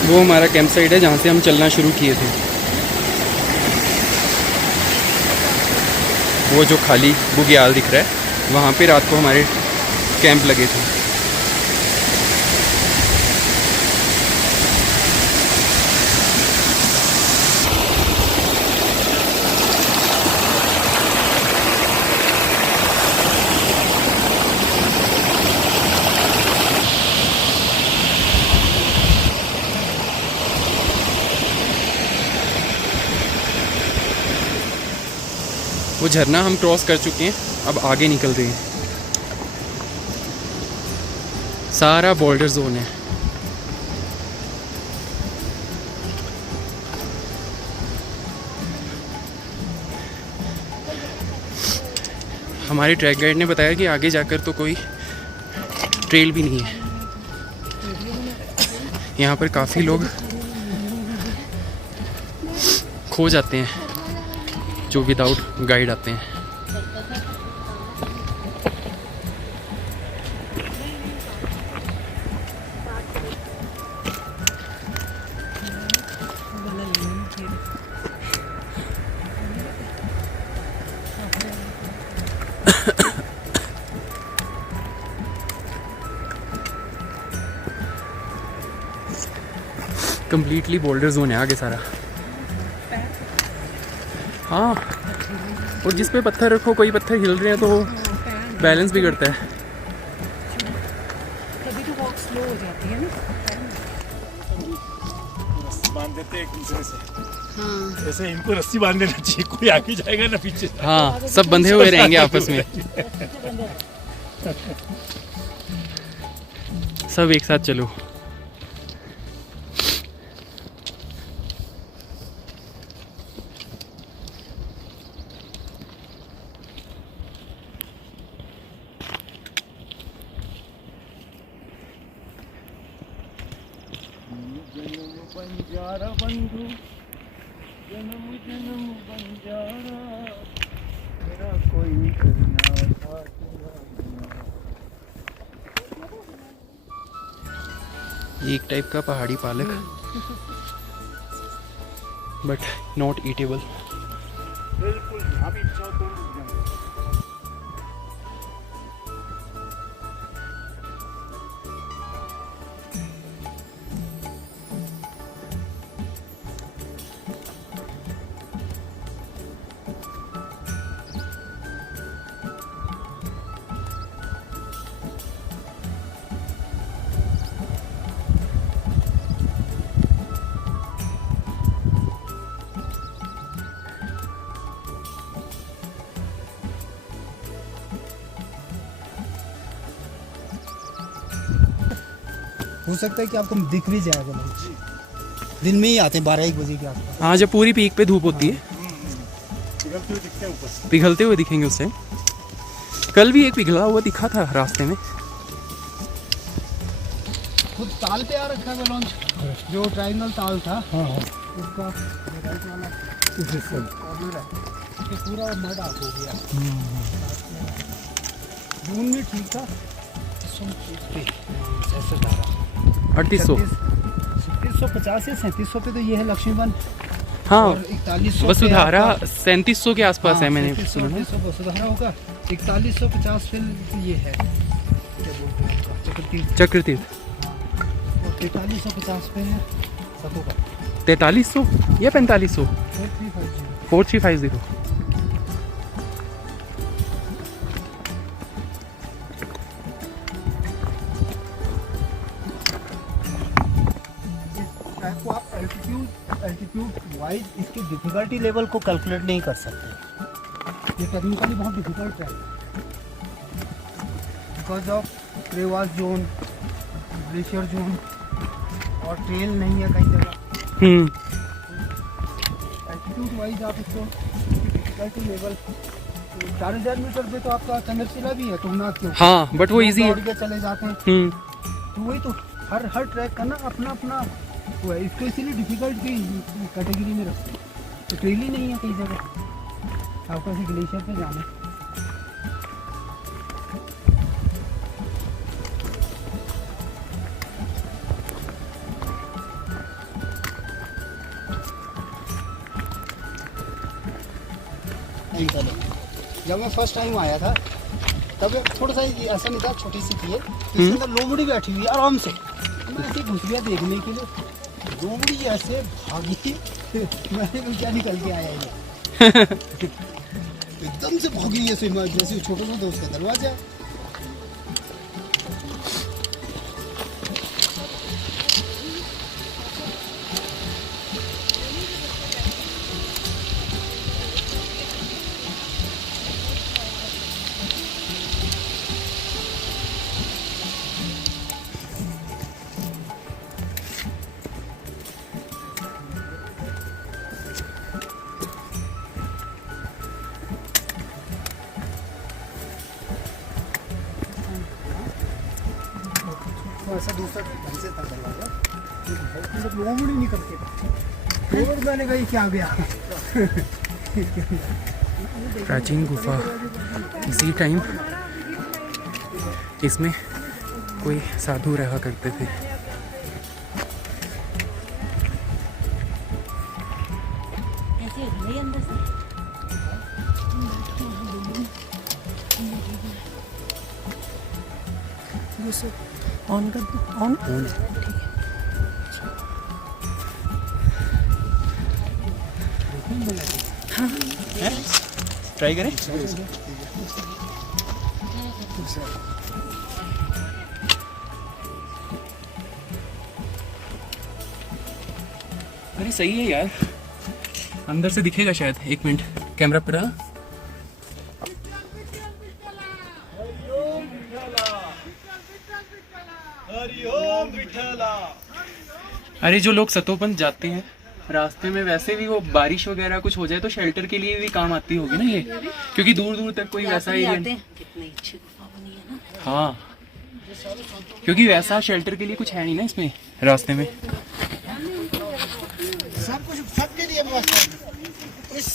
वो हमारा कैंप साइट है जहाँ से हम चलना शुरू किए थे। वो जो खाली बुग्याल दिख रहा है, वहाँ पे रात को हमारे कैंप लगे थे। वो झरना हम क्रॉस कर चुके हैं, अब आगे निकल रहे हैं। सारा बोल्डर जोन है। हमारे ट्रैक गाइड ने बताया कि आगे जाकर तो कोई ट्रेल भी नहीं है। यहाँ पर काफ़ी लोग खो जाते हैं जो विदाउट गाइड आते हैं। कंप्लीटली बोल्डर जोन है आगे सारा। हाँ, और जिस पे पत्थर रखो, कोई पत्थर हिल रहे हैं तो बैलेंस बिगड़ता है। कभी तो वॉक स्लो हो जाती है ना। रस्सी बांध देते हैं एक दूसरे से। हाँ, ऐसे इनको रस्सी बांध देना चाहिए, कोई आगे जाएगा ना पीछे। हाँ, सब बंधे हुए रहेंगे आपस में, सब एक साथ चलो। बंजारा बंधु जन्म जन्म बंजारा, मेरा कोई करना था। ये एक टाइप का पहाड़ी पालक, बट नॉट ईटेबल। बिल्कुल, यहाँ भी इच्छा हो तो हो सकता है कि आपको दिख भी जाएगा लोग। दिन में ही आते हैं 12-1 बजे के आसपास। हाँ, जब पूरी पीक पे धूप होती है पिघलते हुए दिखते हैं ऊपर से। पिघलते हुए दिखेंगे उससे। कल भी एक पिघला हुआ दिखा था रास्ते में। खुद ताल पे आ रखा है लॉन्च, जो ट्रायंगल ताल था। हाँ हाँ, उसका राइट वाला कॉर्नर है, ये पूरा मड ऑफ हो गया। जून में ठीक था, 3800। 3650 से 3700 पे तो ये है लक्ष्मीवन। हाँ, 4100 वसुधारा 3700 के आसपास है, मैंने सुना है। वसुधारा होगा 4150 पे ये है, क्या बोलते हैं उसका, चक्रतीर्थ। चक्रतीर्थ 4350 पे है सतोका। 4300 या 4500? 4350। को आप एल्टीट्यूड वाइज इसके डिफिकल्टी लेवल को कैलकुलेट नहीं कर सकते। ये टेक्निकली बहुत डिफिकल्ट है because of crevasse zone, glacier zone, और ट्रेल नहीं है कई जगह। एल्टीट्यूड वाइज आप इसको डिफिकल्टी लेवल 4000 मीटर पे तो आपका चंद्रशिला भी है, तुंगनाथ के ऊपर। हाँ, बट वो इजी है। दौड़ के चले जाते हैं, तो वही तो हर ट्रैक का ना अपना अपना वो है। इसको इसीलिए डिफिकल्ट की कैटेगरी में रखते हैं। तो ट्रेल ही नहीं है कई जगह, आपको ऐसे ग्लेशियर पे जाना है। जब मैं फर्स्ट टाइम आया था तब थोड़ा सा ऐसा नहीं था, छोटी सी थी, इसके अंदर लोमड़ी बैठी हुई है आराम से। मैं ऐसे घुस गया देखने के लिए, लोमड़ी ऐसे भागी, मैंने तो क्या निकल के आया ये एकदम से भागी ऐसे, जैसे छोटे सा दोस्त का दरवाजा। ऐसा दूसरा ढंग से था दरवाजा, मतलब लोमड़ी निकल के, और मैंने कहा क्या गया। प्राचीन गुफा, इसी टाइम इसमें कोई साधु रहा करते थे। ऑन कर दो, ऑन। ट्राई करें? अरे सही है यार, अंदर से दिखेगा शायद। एक मिनट, कैमरा पर आ। अरे जो लोग सतोपंथ जाते हैं रास्ते में, वैसे भी वो बारिश वगैरह कुछ हो जाए तो शेल्टर के लिए भी काम आती होगी ना ये, क्योंकि दूर दूर तक कोई वैसा एरिया। हाँ, क्योंकि वैसा शेल्टर के लिए कुछ है नहीं ना इसमें रास्ते में। सब कुछ सबके लिए व्यवस्था है। इस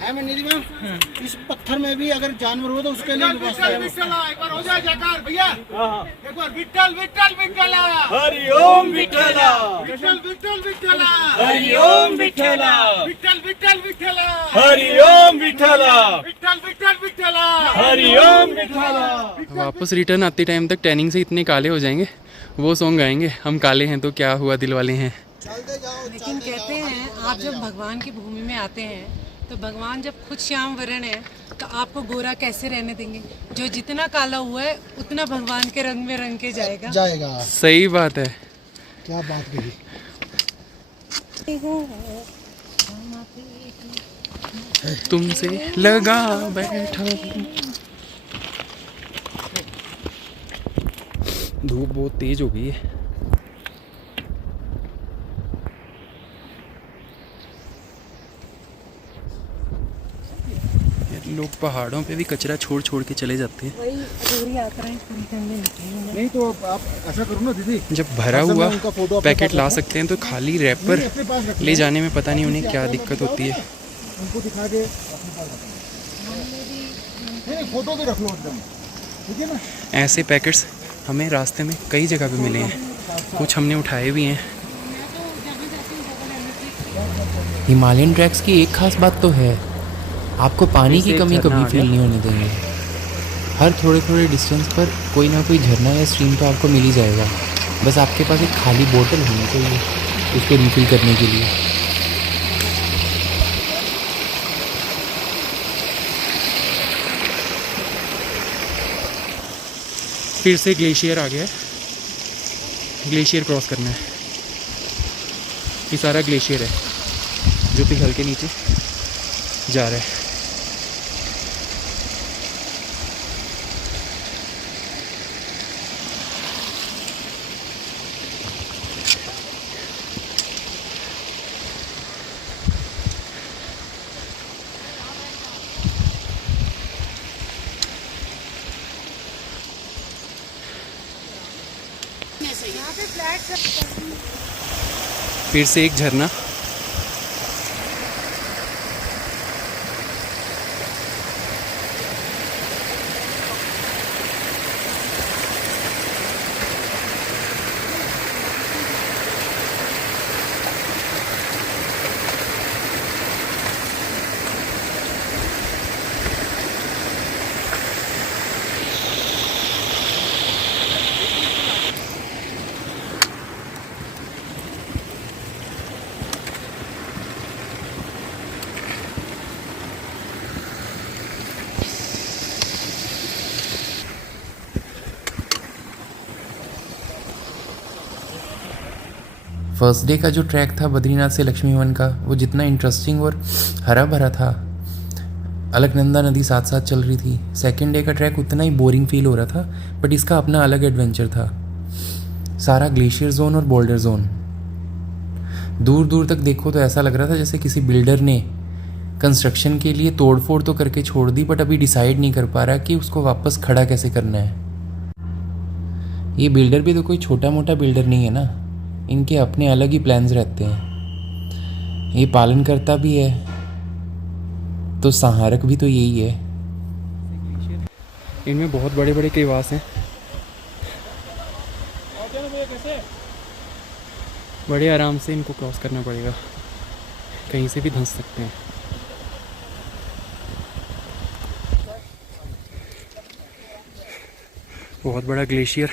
है मंदिर में, इस पत्थर में भी अगर जानवर हो तो उसके लिए व्यवस्था है। एक बार हो जाए जयकार भैया। एक बार विठ्ठल विठ्ठल विठ्ठला, हरि ओम विठ्ठला, विठ्ठल विठ्ठल विठ्ठला, हरि ओम विठ्ठला, विठ्ठल विठ्ठल विठ्ठला, हरि ओम विठ्ठला, विठ्ठल विठ्ठल विठ्ठला, हरि ओम विठ्ठला। वापस रिटर्न आते टाइम तक टैनिंग से इतने काले हो जाएंगे, वो सॉन्ग गाएंगे, हम काले हैं तो क्या हुआ दिल वाले हैं। लेकिन कहते हैं आप जब भगवान की भूमि में आते हैं तो भगवान जब खुद श्याम वरण है तो आपको गोरा कैसे रहने देंगे। जो जितना काला हुआ है उतना भगवान के रंग में रंग के जाएगा। सही बात है। क्या बात कही। तुमसे लगा बैठा। धूप बहुत तेज हो गई है। लोग पहाड़ों पे भी कचरा छोड़ छोड़ के चले जाते हैं। वही अधूरी यात्राएं पूरी करने निकले। नहीं तो आप ऐसा करो ना दीदी, जब भरा हुआ पैकेट ला सकते हैं तो खाली रैपर ले जाने में पता नहीं उन्हें क्या दिक्कत होती है। उनको दिखा के फोटो भी रख लो एकदम, ठीक है ना। ऐसे पैकेट्स हमें रास्ते में कई जगह पे मिले हैं, कुछ हमने उठाए भी हैं। हिमालयन ट्रैक्स की एक खास बात तो है, आपको पानी की कमी कभी फील नहीं होने देंगे। हर थोड़े थोड़े डिस्टेंस पर कोई ना कोई झरना या स्ट्रीम तो आपको मिल ही जाएगा। बस आपके पास एक खाली बोतल होनी चाहिए उसको रिफिल करने के लिए। फिर से ग्लेशियर आ गया है, ग्लेशियर क्रॉस करना है। ये सारा ग्लेशियर है जो पिघल के नीचे जा रहा है। फिर से एक झरना। फर्स्ट डे का जो ट्रैक था बद्रीनाथ से लक्ष्मी वन का, वो जितना इंटरेस्टिंग और हरा भरा था, अलकनंदा नदी साथ साथ चल रही थी। सेकेंड डे का ट्रैक उतना ही बोरिंग फील हो रहा था, बट इसका अपना अलग एडवेंचर था। सारा ग्लेशियर जोन और बोल्डर जोन, दूर दूर तक देखो तो ऐसा लग रहा था जैसे किसी बिल्डर ने कंस्ट्रक्शन के लिए तोड़फोड़ तो करके छोड़ दी, बट अभी डिसाइड नहीं कर पा रहा कि उसको वापस खड़ा कैसे करना है। ये बिल्डर भी तो कोई छोटा मोटा बिल्डर नहीं है ना, इनके अपने अलग ही प्लान्स रहते हैं। ये पालन करता भी है तो सहारक भी तो यही है। इनमें बहुत बड़े बड़े केवास हैं, बड़े आराम से इनको क्रॉस करना पड़ेगा, कहीं से भी धंस सकते हैं। बहुत बड़ा ग्लेशियर।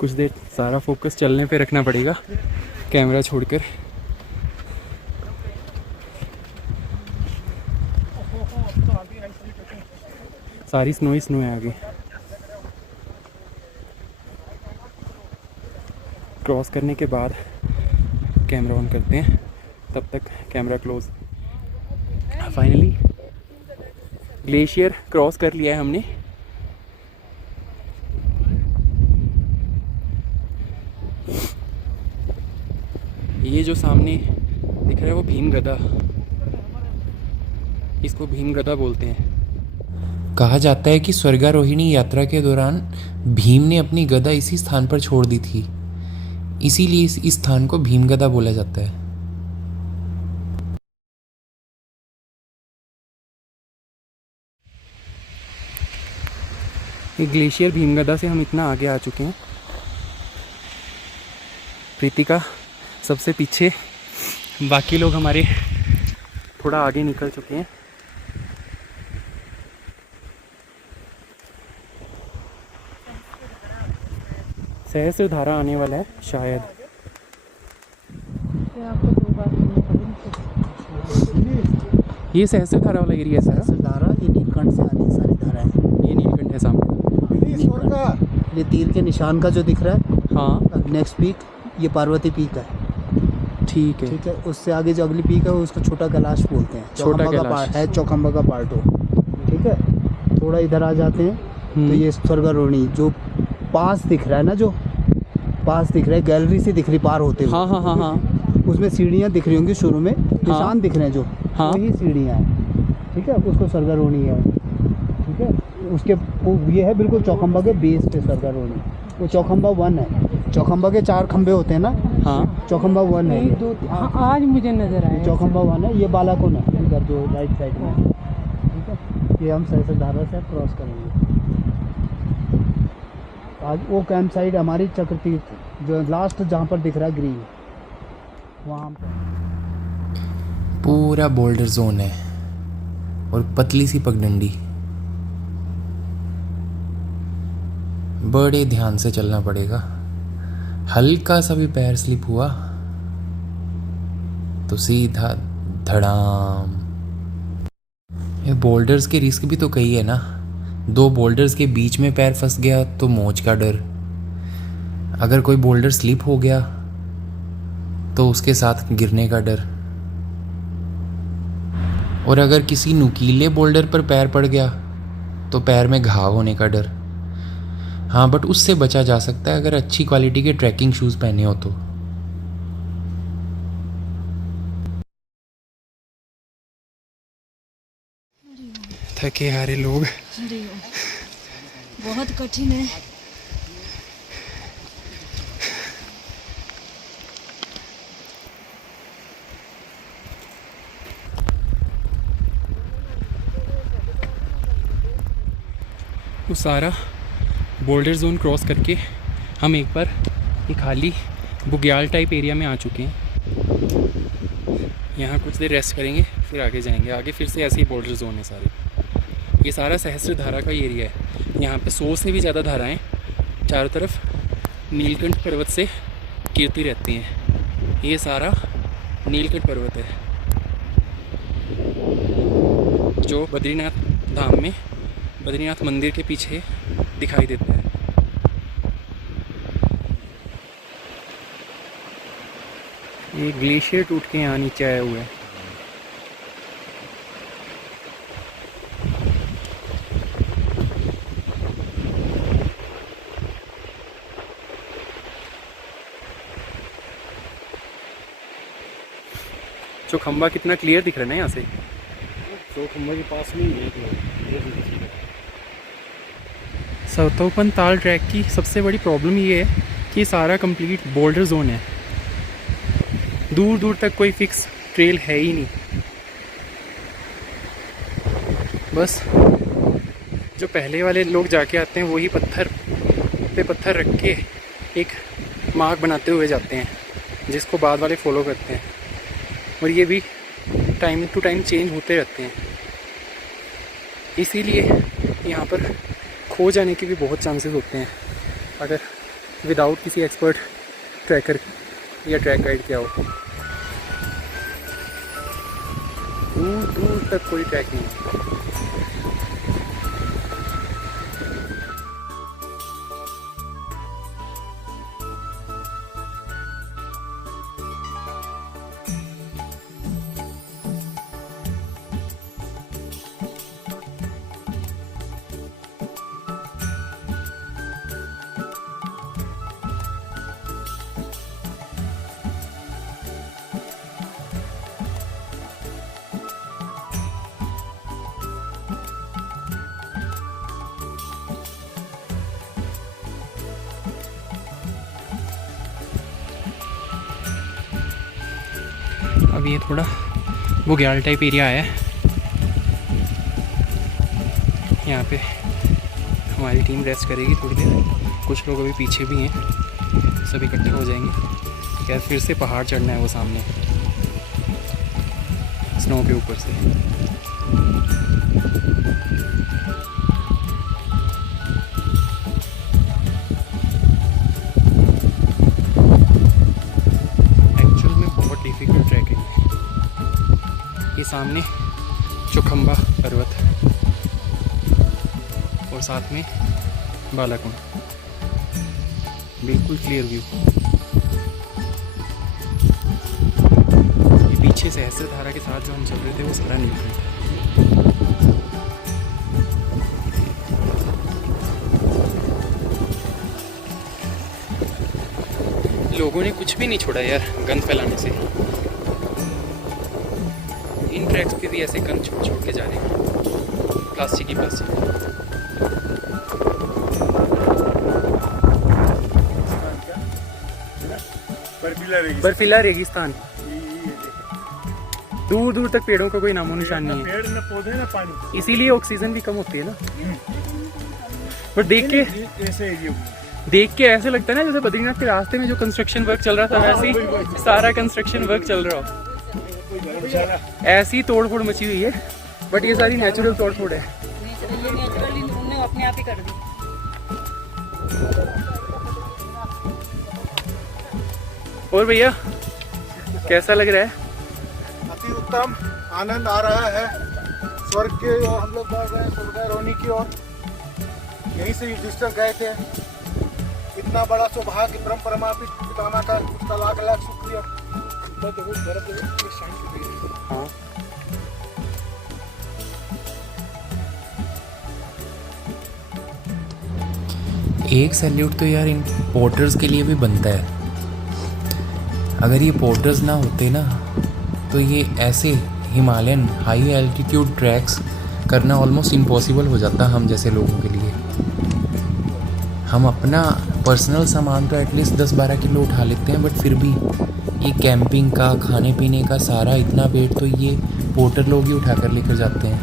कुछ देर सारा फोकस चलने पे रखना पड़ेगा, कैमरा छोड़कर। सारी स्नो ही स्नो है आगे। क्रॉस करने के बाद कैमरा ऑन करते हैं, तब तक camera close. Finally glacier cross कर लिया है हमने। ये जो सामने दिख रहा है वो भीमगदा, इसको भीमगदा बोलते हैं। कहा जाता है कि स्वर्गारोहिणी यात्रा के दौरान भीम ने अपनी गदा इसी स्थान पर छोड़ दी थी, इसीलिए इस स्थान को भीमगदा बोला जाता है। ये ग्लेशियर भीमगदा से हम इतना आगे आ चुके हैं। प्रीतिका सबसे पीछे, बाकी लोग हमारे थोड़ा आगे निकल चुके हैं। सहस्त्रधारा आने वाला है शायद। ये सहस्त्रधारा वाला एरिया है सर। धारा ये नीलकंठ से आने सारी धाराएं। ये नीलकंठ है सामने, ये तीर के निशान का जो दिख रहा है, हाँ नेक्स्ट पीक ये पार्वती पीक है। ठीक है। ठीक है, उससे आगे जो अगली पीक है उसको छोटा कैलाश बोलते हैं। छोटा चौखंबा का कैलाश पार्ट है, चौखंबा का पार्ट हो। ठीक है, थोड़ा इधर आ जाते हैं तो ये स्वर्गारोहिणी जो पास दिख रहा है ना, जो पास दिख रहा है, गैलरी से दिख रही पार होते हुए। हाँ हाँ हाँ हाँ, उसमें सीढ़ियाँ दिख रही होंगी शुरू में, निशान दिख रहे हैं जो, हाँ। वही सीढ़ियाँ हैं। ठीक है, उसको स्वर्गारोहिणी है। ठीक है, उसके ये है बिल्कुल चौखंबा के बेस पे स्वर्गारोहिणी। वो चौखंबा 1 है। चौखंबा के 4 खंबे होते हैं ना, हाँ। चौखंबा 1 है। हाँ, आज मुझे नजर आया। चौखंबा 1 है, ये बालाकोन है इधर जो राइट साइड में। ठीक है, ये हम सहस्त्रधारा से क्रॉस करेंगे। आज वो कैंप साइट हमारी चक्रतीर्थ जो लास्ट जहाँ पर दिख रहा है ग्रीन, वहाँ पर पूरा बोल्डर जोन है और पतली सी पगडंडी। बड़े ध्यान से चलना पड़ेगा, हल्का सा भी पैर स्लिप हुआ तो सीधा धड़ाम। ये बोल्डर्स के रिस्क भी तो कई है ना। 2 बोल्डर्स के बीच में पैर फंस गया तो मौज का डर, अगर कोई बोल्डर स्लिप हो गया तो उसके साथ गिरने का डर, और अगर किसी नुकीले बोल्डर पर पैर पड़ गया तो पैर में घाव होने का डर। हाँ, बट उससे बचा जा सकता है अगर अच्छी क्वालिटी के ट्रैकिंग शूज़ पहने हो तो। थके हारे लोग। बहुत कठिन है। वो सारा बोल्डर जोन क्रॉस करके हम एक बार एक खाली बुग्याल टाइप एरिया में आ चुके हैं। यहाँ कुछ देर रेस्ट करेंगे, फिर आगे जाएंगे। आगे फिर से ऐसे ही बोल्डर जोन है सारे। ये सारा सहस्त्रधारा का एरिया है। यहाँ पे 100 से भी ज़्यादा धाराएं चारों तरफ नीलकंठ पर्वत से गिरती रहती हैं। ये सारा नीलकंठ पर्वत है जो बद्रीनाथ धाम में, बद्रीनाथ मंदिर के पीछे दिखाई देता है। ये ग्लेशियर टूट के यहाँ नीचे आया हुआ है। चौखंबा कितना क्लियर दिख रहा है ना यहाँ से। चौखंबा के पास में ही सतोपन ताल ट्रैक की सबसे बड़ी प्रॉब्लम ये है कि सारा कंप्लीट बोल्डर जोन है। दूर दूर तक कोई फिक्स ट्रेल है ही नहीं। बस जो पहले वाले लोग जाके आते हैं वही पत्थर पे पत्थर रख के एक मार्क बनाते हुए जाते हैं, जिसको बाद वाले फॉलो करते हैं। और ये भी टाइम टू टाइम चेंज होते रहते हैं, इसीलिए यहाँ पर खो जाने के भी बहुत चांसेस होते हैं। अगर विदाउट किसी एक्सपर्ट ट्रैकर या ट्रैक गाइड किया हो। दूर दूर तक कोई ट्रैक नहीं है। अब ये थोड़ा बुग्याल टाइप एरिया है, यहाँ पे हमारी टीम रेस्ट करेगी थोड़ी देर। कुछ लोग अभी पीछे भी हैं, सब इकट्ठे हो जाएंगे। क्या फिर से पहाड़ चढ़ना है वो सामने स्नो के ऊपर से। डिफिकल्ट ट्रैकिंग है। ये सामने चौखंबा पर्वत और साथ में बालाकुंड, बिल्कुल क्लियर व्यू। ये पीछे सहस्त्रधारा के साथ जो हम चल रहे थे वो सारा नीलकंठ है। लोगों ने कुछ भी नहीं छोड़ा यार गंद फैलाने से। इन ट्रैक्स पे भी ऐसे गंद छोड़ छोड़ के जा रहे हैं, प्लास्टिक ही प्लास्टिक। बर्फीला रेगिस्तान, दूर दूर तक पेड़ों का कोई नामो निशान नहीं है। पेड़ न पौधे न पानी, इसीलिए ऑक्सीजन भी कम होती है ना। पर देख के ऐसे लगता है ना जैसे बद्रीनाथ के रास्ते में जो कंस्ट्रक्शन वर्क चल रहा था वैसे ही सारा कंस्ट्रक्शन वर्क चल रहा हो। ऐसी तोड़ फोड़ मची हुई है, बट ये सारी नेचुरल तोड़ फोड़ है। अपने आप ही कर दी। और भैया कैसा लग रहा है? अति उत्तम, आनंद आ रहा है। स्वर्ग के ओर हम लोग बढ़ रहे हैं, स्वर्गारोहणी की ओर। यहीं से युधिष्ठिर गए थे। इतना बड़ा सौभाग्य परम परमापित पितामह का, उसका लाख लाख शुक्रिया। हाँ। एक सैल्यूट तो यार इन पोर्टर्स के लिए भी बनता है। अगर ये पोर्टर्स ना होते ना तो ये ऐसे हिमालयन हाई एल्टीट्यूड ट्रैक्स करना ऑलमोस्ट इम्पॉसिबल हो जाता हम जैसे लोगों के लिए। हम अपना पर्सनल सामान तो एटलीस्ट 10-12 किलो उठा लेते हैं, बट फिर भी ये कैंपिंग का, खाने पीने का सारा इतना वेट तो ये पोर्टर लोग ही उठा कर लेकर जाते हैं।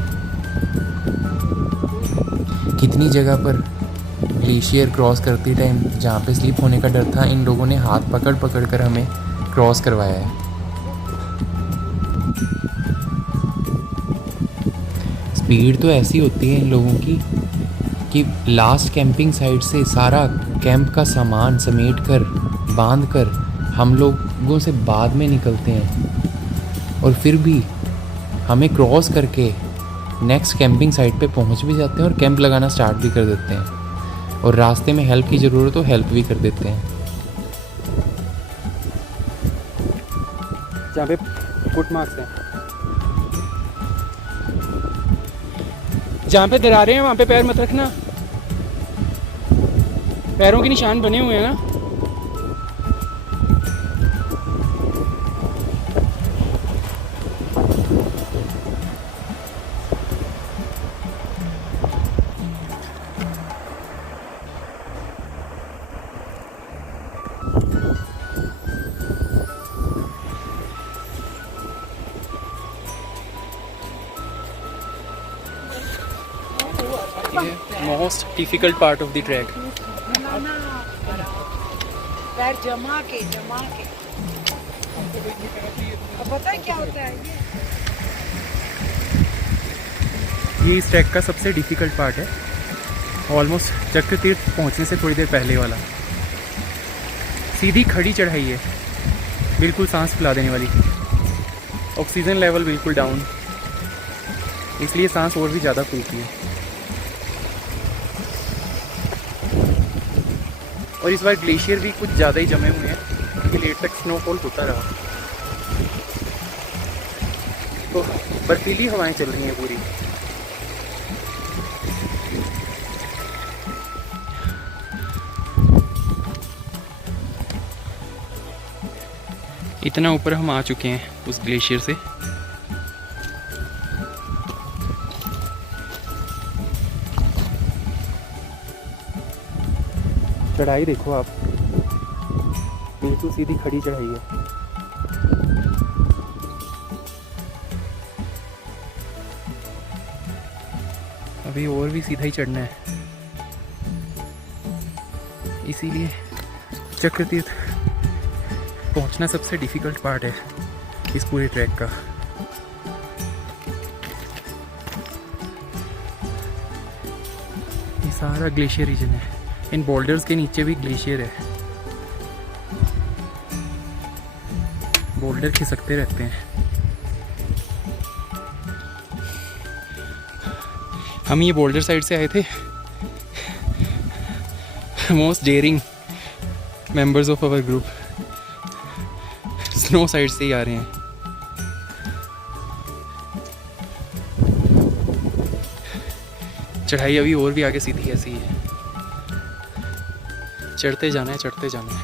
कितनी जगह पर ग्लेशियर क्रॉस करते टाइम जहाँ पे स्लिप होने का डर था, इन लोगों ने हाथ पकड़ पकड़ कर हमें क्रॉस करवाया है। स्पीड तो ऐसी होती है इन लोगों की कि लास्ट कैंपिंग साइट से सारा कैंप का सामान समेट कर बांध कर हम लोगों से बाद में निकलते हैं, और फिर भी हमें क्रॉस करके नेक्स्ट कैंपिंग साइट पे पहुंच भी जाते हैं और कैंप लगाना स्टार्ट भी कर देते हैं, और रास्ते में हेल्प की ज़रूरत हो हेल्प भी कर देते हैं। जहाँ पे फुट मार्क्स हैं, जहाँ पे दरारें हैं वहाँ पे पैर मत रखना। पैरों के निशान बने हुए हैं ना। Most difficult part of the track. पैर जमा के अब पता है क्या होता है ये इस ट्रैक का सबसे डिफिकल्ट पार्ट है, ऑलमोस्ट चक्र तीर्थ पहुंचने से थोड़ी देर पहले वाला। सीधी खड़ी चढ़ाई है, बिल्कुल सांस फुला देने वाली। ऑक्सीजन लेवल बिल्कुल डाउन, इसलिए सांस और भी ज़्यादा फूलती है। और इस बार ग्लेशियर भी कुछ ज़्यादा ही जमे हुए हैं क्योंकि लेट तक स्नोफॉल होता रहा, तो बर्फीली हवाएं चल रही हैं पूरी। इतना ऊपर हम आ चुके हैं उस ग्लेशियर से। चढ़ाई देखो आप, बिल्कुल सीधी खड़ी चढ़ाई है। अभी और भी सीधा ही चढ़ना है, इसीलिए चक्रतीर्थ पहुंचना सबसे डिफ़िकल्ट पार्ट है इस पूरे ट्रैक का। ये सारा ग्लेशियर रीजन है, इन बोल्डर्स के नीचे भी ग्लेशियर है, बोल्डर खिसकते रहते हैं। हम ये बोल्डर साइड से आए थे, most daring members of our group snow side से ही आ रहे हैं। चढ़ाई अभी और भी आगे सीधी ऐसी ही है, चढ़ते जाना है, चढ़ते जाना है।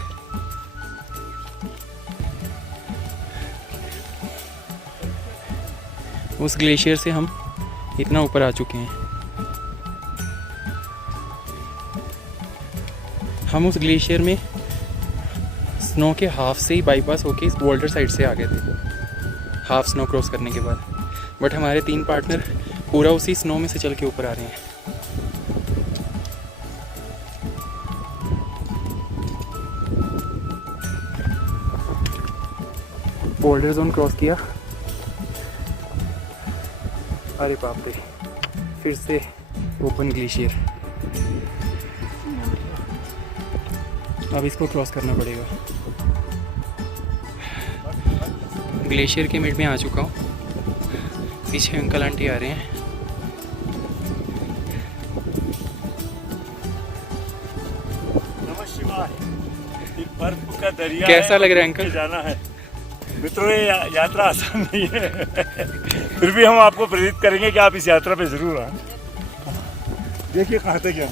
उस ग्लेशियर से हम इतना ऊपर आ चुके हैं। हम उस ग्लेशियर में स्नो के हाफ से ही बाईपास होके इस बोल्डर साइड से आ गए थे, हाफ स्नो क्रॉस करने के बाद। बट हमारे 3 पार्टनर पूरा उसी स्नो में से चल के ऊपर आ रहे हैं। बोल्डर जोन क्रॉस किया, अरे बाप रे, फिर से ओपन ग्लेशियर। अब इसको क्रॉस करना पड़ेगा। ग्लेशियर के मिड में आ चुका हूँ, पीछे अंकल आंटी आ रहे हैं। नमः शिवाय। बर्फ का दरिया कैसा है, लग रहा है अंकल? जाना है मित्रों, ये यात्रा आसान नहीं है फिर भी हम आपको प्रेरित करेंगे कि आप इस यात्रा पे जरूर आए। देखिए कहाँ तक क्या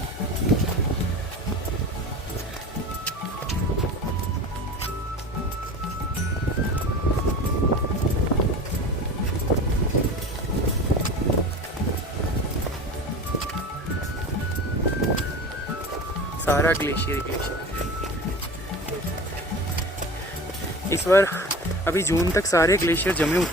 सारा ग्लेशियर ग्लेशियर। इस बार अभी जून तक सारे ग्लेशियर जमे हुए।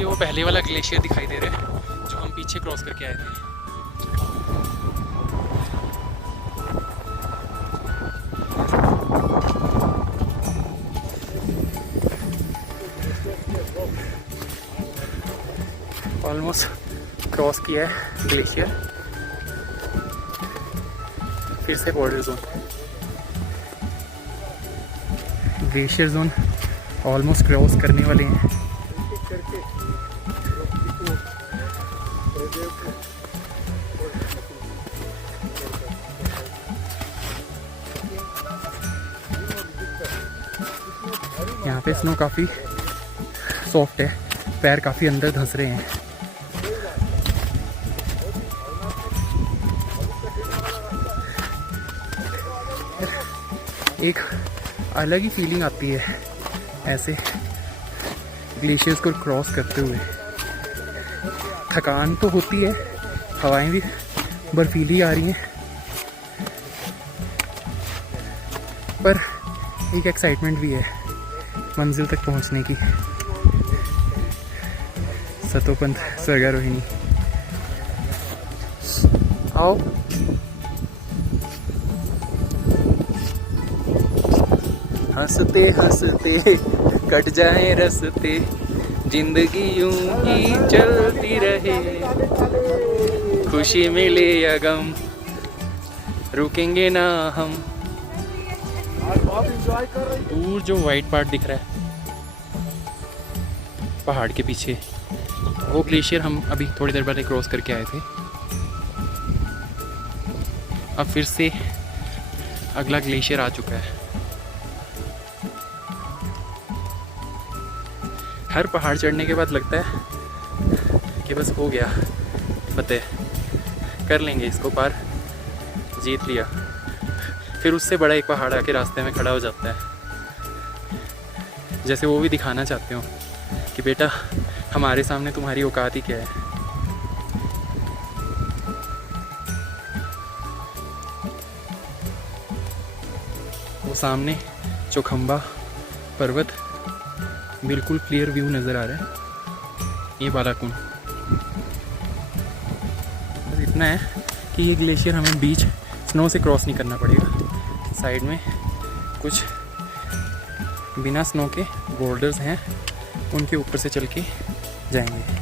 वो पहले वाला ग्लेशियर दिखाई दे रहा है जो हम पीछे क्रॉस करके आए थे। ऑलमोस्ट क्रॉस किया है ग्लेशियर। फिर से border zone, glacier zone almost cross करने वाले हैं। यहाँ पे स्नो काफ़ी सॉफ्ट है, पैर काफ़ी अंदर धंस रहे हैं। एक अलग ही फीलिंग आती है ऐसे ग्लेशियर्स को क्रॉस करते हुए। थकान तो होती है, हवाएं भी बर्फीली आ रही हैं, पर एक एक्साइटमेंट भी है मंजिल तक पहुंचने की। सतोपंथ स्वर्गारोहिणी, आओ। हंसते हंसते कट जाए रस्ते, जिंदगी यूं ही चलती रहे, खुशी मिले या गम रुकेंगे ना हम। दूर जो वाइट पार्ट दिख रहा है पहाड़ के पीछे, वो ग्लेशियर हम अभी थोड़ी देर पहले क्रॉस करके आए थे। अब फिर से अगला ग्लेशियर आ चुका है। हर पहाड़ चढ़ने के बाद लगता है कि बस हो गया, फतेह कर लेंगे इसको पार, जीत लिया। फिर उससे बड़ा एक पहाड़ आके रास्ते में खड़ा हो जाता है, जैसे वो भी दिखाना चाहते हो कि बेटा हमारे सामने तुम्हारी औकात ही क्या है। वो सामने चौखंबा पर्वत, बिल्कुल क्लियर व्यू नज़र आ रहा है। ये बालाकुंड, बस इतना है कि ये ग्लेशियर हमें बीच स्नो से क्रॉस नहीं करना पड़ेगा। साइड में कुछ बिना स्नो के बॉर्डर्स हैं, उनके ऊपर से चल के जाएंगे।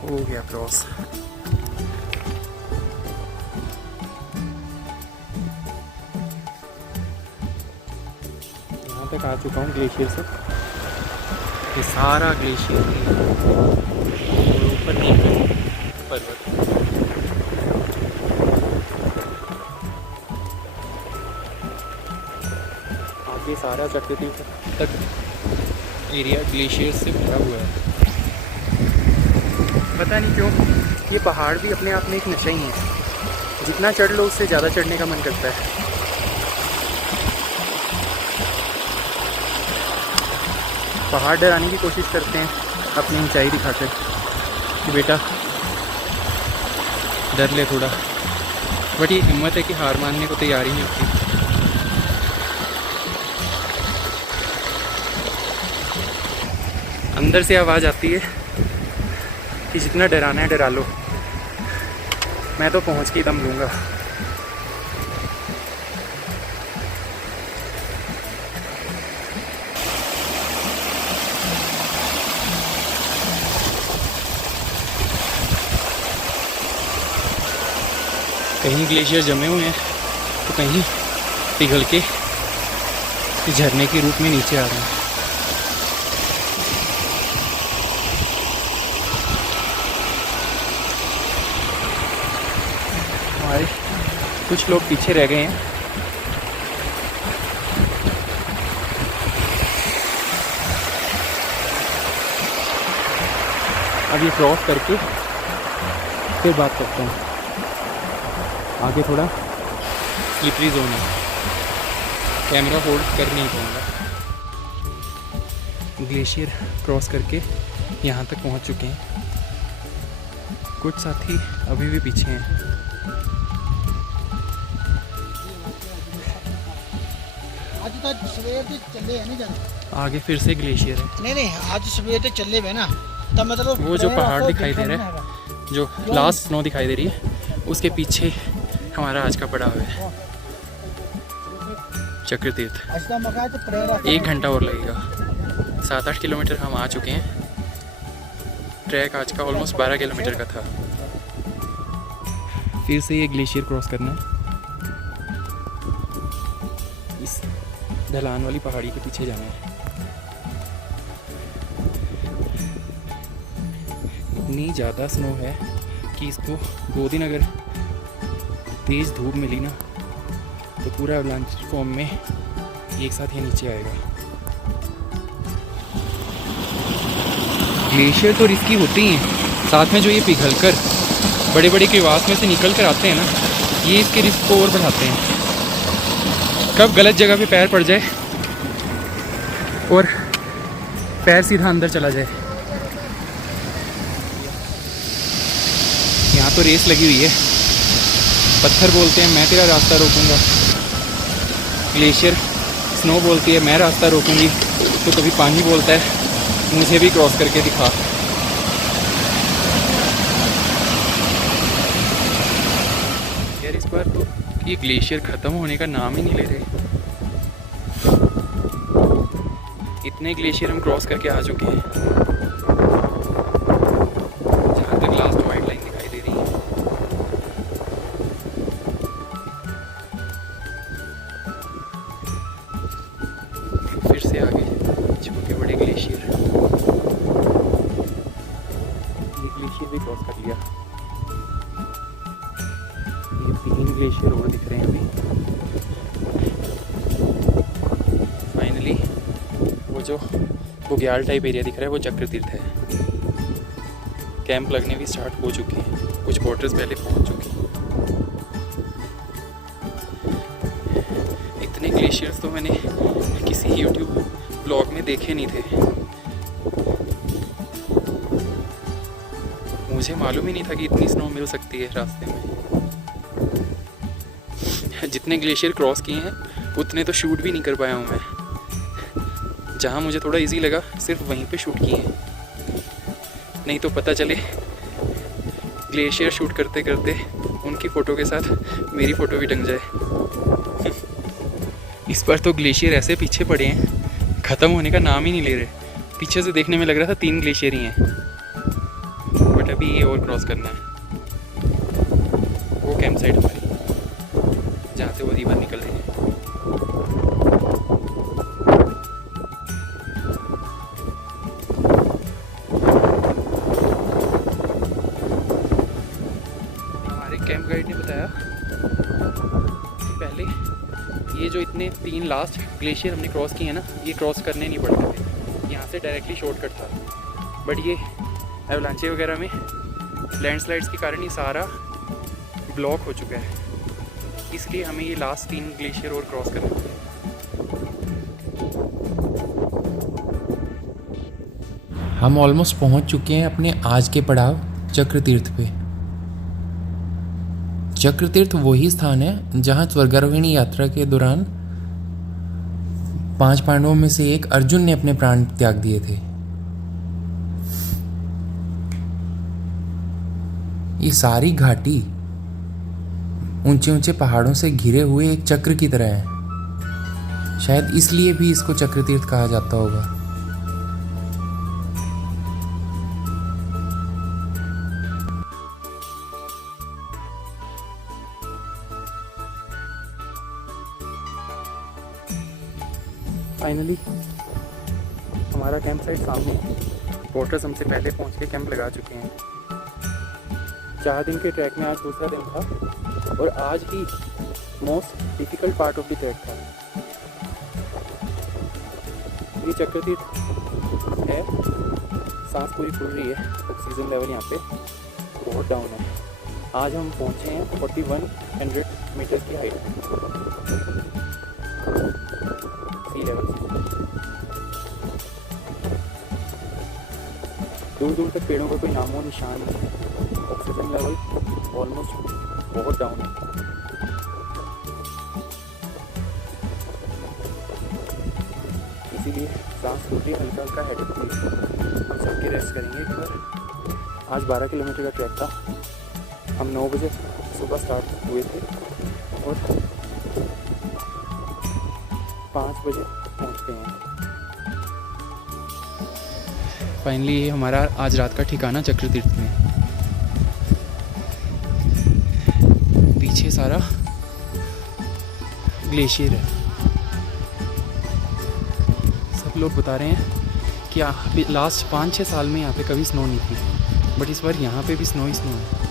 हो गया क्रॉस। यहाँ तक आ चुका हूँ ग्लेशियर से। ये सारा ग्लेशियर और ऊपर नीचे पर्वत। आगे सारा चक्रतीर्थ तक एरिया ग्लेशियर से भरा हुआ है। पता नहीं क्यों ये पहाड़ भी अपने आप में एक नशा ही है, जितना चढ़ लो उससे ज़्यादा चढ़ने का मन करता है। पहाड़ डराने की कोशिश करते हैं अपनी ऊंचाई दिखाकर कि बेटा डर ले थोड़ा, बट ये हिम्मत है कि हार मानने को तैयार ही नहीं होती। अंदर से आवाज़ आती है कि जितना डराना है डरा लो, मैं तो पहुंच के दम लूँगा। कहीं ग्लेशियर जमे हुए हैं तो कहीं पिघल के झरने के रूप में नीचे आ रहे हैं। हमारे कुछ लोग पीछे रह गए हैं। अब ये क्रॉस करके फिर बात करते हैं। आगे थोड़ा स्लिपरी जोन है, कैमरा होल्ड कर नहीं पाऊँगा। ग्लेशियर क्रॉस करके यहाँ तक पहुँच चुके हैं। कुछ साथी अभी भी पीछे हैं। आज तो सवेर से चले है नहीं जाना, आगे फिर से ग्लेशियर है। नहीं आज सवेर से चले है ना, तब मतलब वो जो पहाड़ दिखाई दे रहा है, जो लास्ट स्नो दिखाई दे रही है, उसके पीछे हमारा आज का पड़ा हुआ है चक्रतीर्थ। 1 घंटा और लगेगा। 7-8 किलोमीटर हम आ चुके हैं। ट्रैक आज का ऑलमोस्ट 12 किलोमीटर का था। फिर से ये ग्लेशियर क्रॉस करना है। इस ढलान वाली पहाड़ी के पीछे जाना है। इतनी ज़्यादा स्नो है कि इसको 2 दिन अगर तेज़ धूप मिली ना तो पूरा अवलांच फॉर्म में एक साथ ही नीचे आएगा। ग्लेशियर तो रिस्की होते ही हैं, साथ में जो ये पिघलकर बड़े बड़े क्रेवास में से निकल कर आते हैं ना, ये इसके रिस्क को और बढ़ाते हैं। कब गलत जगह पे पैर पड़ जाए और पैर सीधा अंदर चला जाए। यहाँ तो रेस लगी हुई है, पत्थर बोलते हैं मैं तेरा रास्ता रोकूंगा, ग्लेशियर स्नो बोलती है मैं रास्ता रोकूंगी, तो कभी पानी बोलता है मुझे भी क्रॉस करके दिखा। यार इस बार तो ये ग्लेशियर ख़त्म होने का नाम ही नहीं ले रहे। इतने ग्लेशियर हम क्रॉस करके आ चुके हैं, जहाँ तक लास्ट वाइट लाइन दिखाई दे रही है। फिर से आगे छोटे बड़े ग्लेशियर, ये ग्लेशियर भी क्रॉस कर लिया। ये 3 ग्लेशियर और दिख रहे हैं अभी। फाइनली वो जो बुग्याल टाइप एरिया दिख रहा है वो चक्र तीर्थ है। कैंप लगने भी स्टार्ट हो चुके हैं, कुछ क्वार्टर्स पहले पहुंच चुके हैं। इतने ग्लेशियर्स तो मैंने किसी यूट्यूब ब्लॉग में देखे नहीं थे। मुझे मालूम ही नहीं था कि इतनी स्नो मिल सकती है रास्ते में। जितने ग्लेशियर क्रॉस किए हैं उतने तो शूट भी नहीं कर पाया हूँ मैं। जहाँ मुझे थोड़ा इजी लगा सिर्फ वहीं पे शूट किए हैं, नहीं तो पता चले ग्लेशियर शूट करते करते उनकी फ़ोटो के साथ मेरी फ़ोटो भी टंग जाए। इस बार तो ग्लेशियर ऐसे पीछे पड़े हैं, ख़त्म होने का नाम ही नहीं ले रहे। पीछे से देखने में लग रहा था 3 ग्लेशियर ही हैं, बट अभी ये और क्रॉस करना है। वो कैंप साइट हमारी जहाँ से वो रिवर निकल रही है। हमारे कैंप गाइड ने बताया कि पहले ये जो इतने 3 लास्ट ग्लेशियर हमने क्रॉस किए हैं ना, ये क्रॉस करने नहीं पड़ते थे, यहाँ से डायरेक्टली शॉर्टकट था। बट ये एवलांचे वगैरह में लैंडस्लाइड्स के कारण ये सारा ब्लॉक हो चुका है, इसलिए हमें ये लास्ट 3 ग्लेशियर और क्रॉस करना है। हम ऑलमोस्ट पहुंच चुके हैं अपने आज के पड़ाव चक्र तीर्थ पे। चक्र तीर्थ वही स्थान है जहां स्वर्गारोहिणी यात्रा के दौरान 5 पांडवों में से एक अर्जुन ने अपने प्राण त्याग दिए थे। ये सारी घाटी ऊंचे ऊंचे पहाड़ों से घिरे हुए एक चक्र की तरह है, शायद इसलिए भी इसको चक्र तीर्थ कहा जाता होगा। फाइनली हमारा कैंप साइट सामने, पोर्टर्स हमसे पहले पहुंच के कैंप लगा चुके हैं। 4 दिन के ट्रैक में आज दूसरा दिन था और आज ही most difficult part of the track था। ये चक्र तीर्थ है, सांस पूरी फूल रही है, ऑक्सीजन लेवल यहाँ पे बहुत डाउन है। आज हम पहुँचे हैं 4100 मीटर की हाइट सी लेवल से। दूर दूर तक पेड़ों का कोई नामो निशान नहीं है, ऑक्सीजन लेवल ऑलमोस्ट बहुत डाउन है। इसीलिए सांस फूलती है, हल्का हल्का हेडेक भी। हम सबके रेस्ट करेंगे एक बार। आज 12 किलोमीटर का ट्रैक था। हम 9 बजे सुबह स्टार्ट हुए थे और 5 बजे पहुँचते हैं। फाइनली ये हमारा आज रात का ठिकाना चक्र तीर्थ में। पीछे सारा ग्लेशियर है। सब लोग बता रहे हैं कि लास्ट 5-6 साल में यहाँ पे कभी स्नो नहीं थी, बट इस बार यहाँ पे भी स्नो ही स्नो है।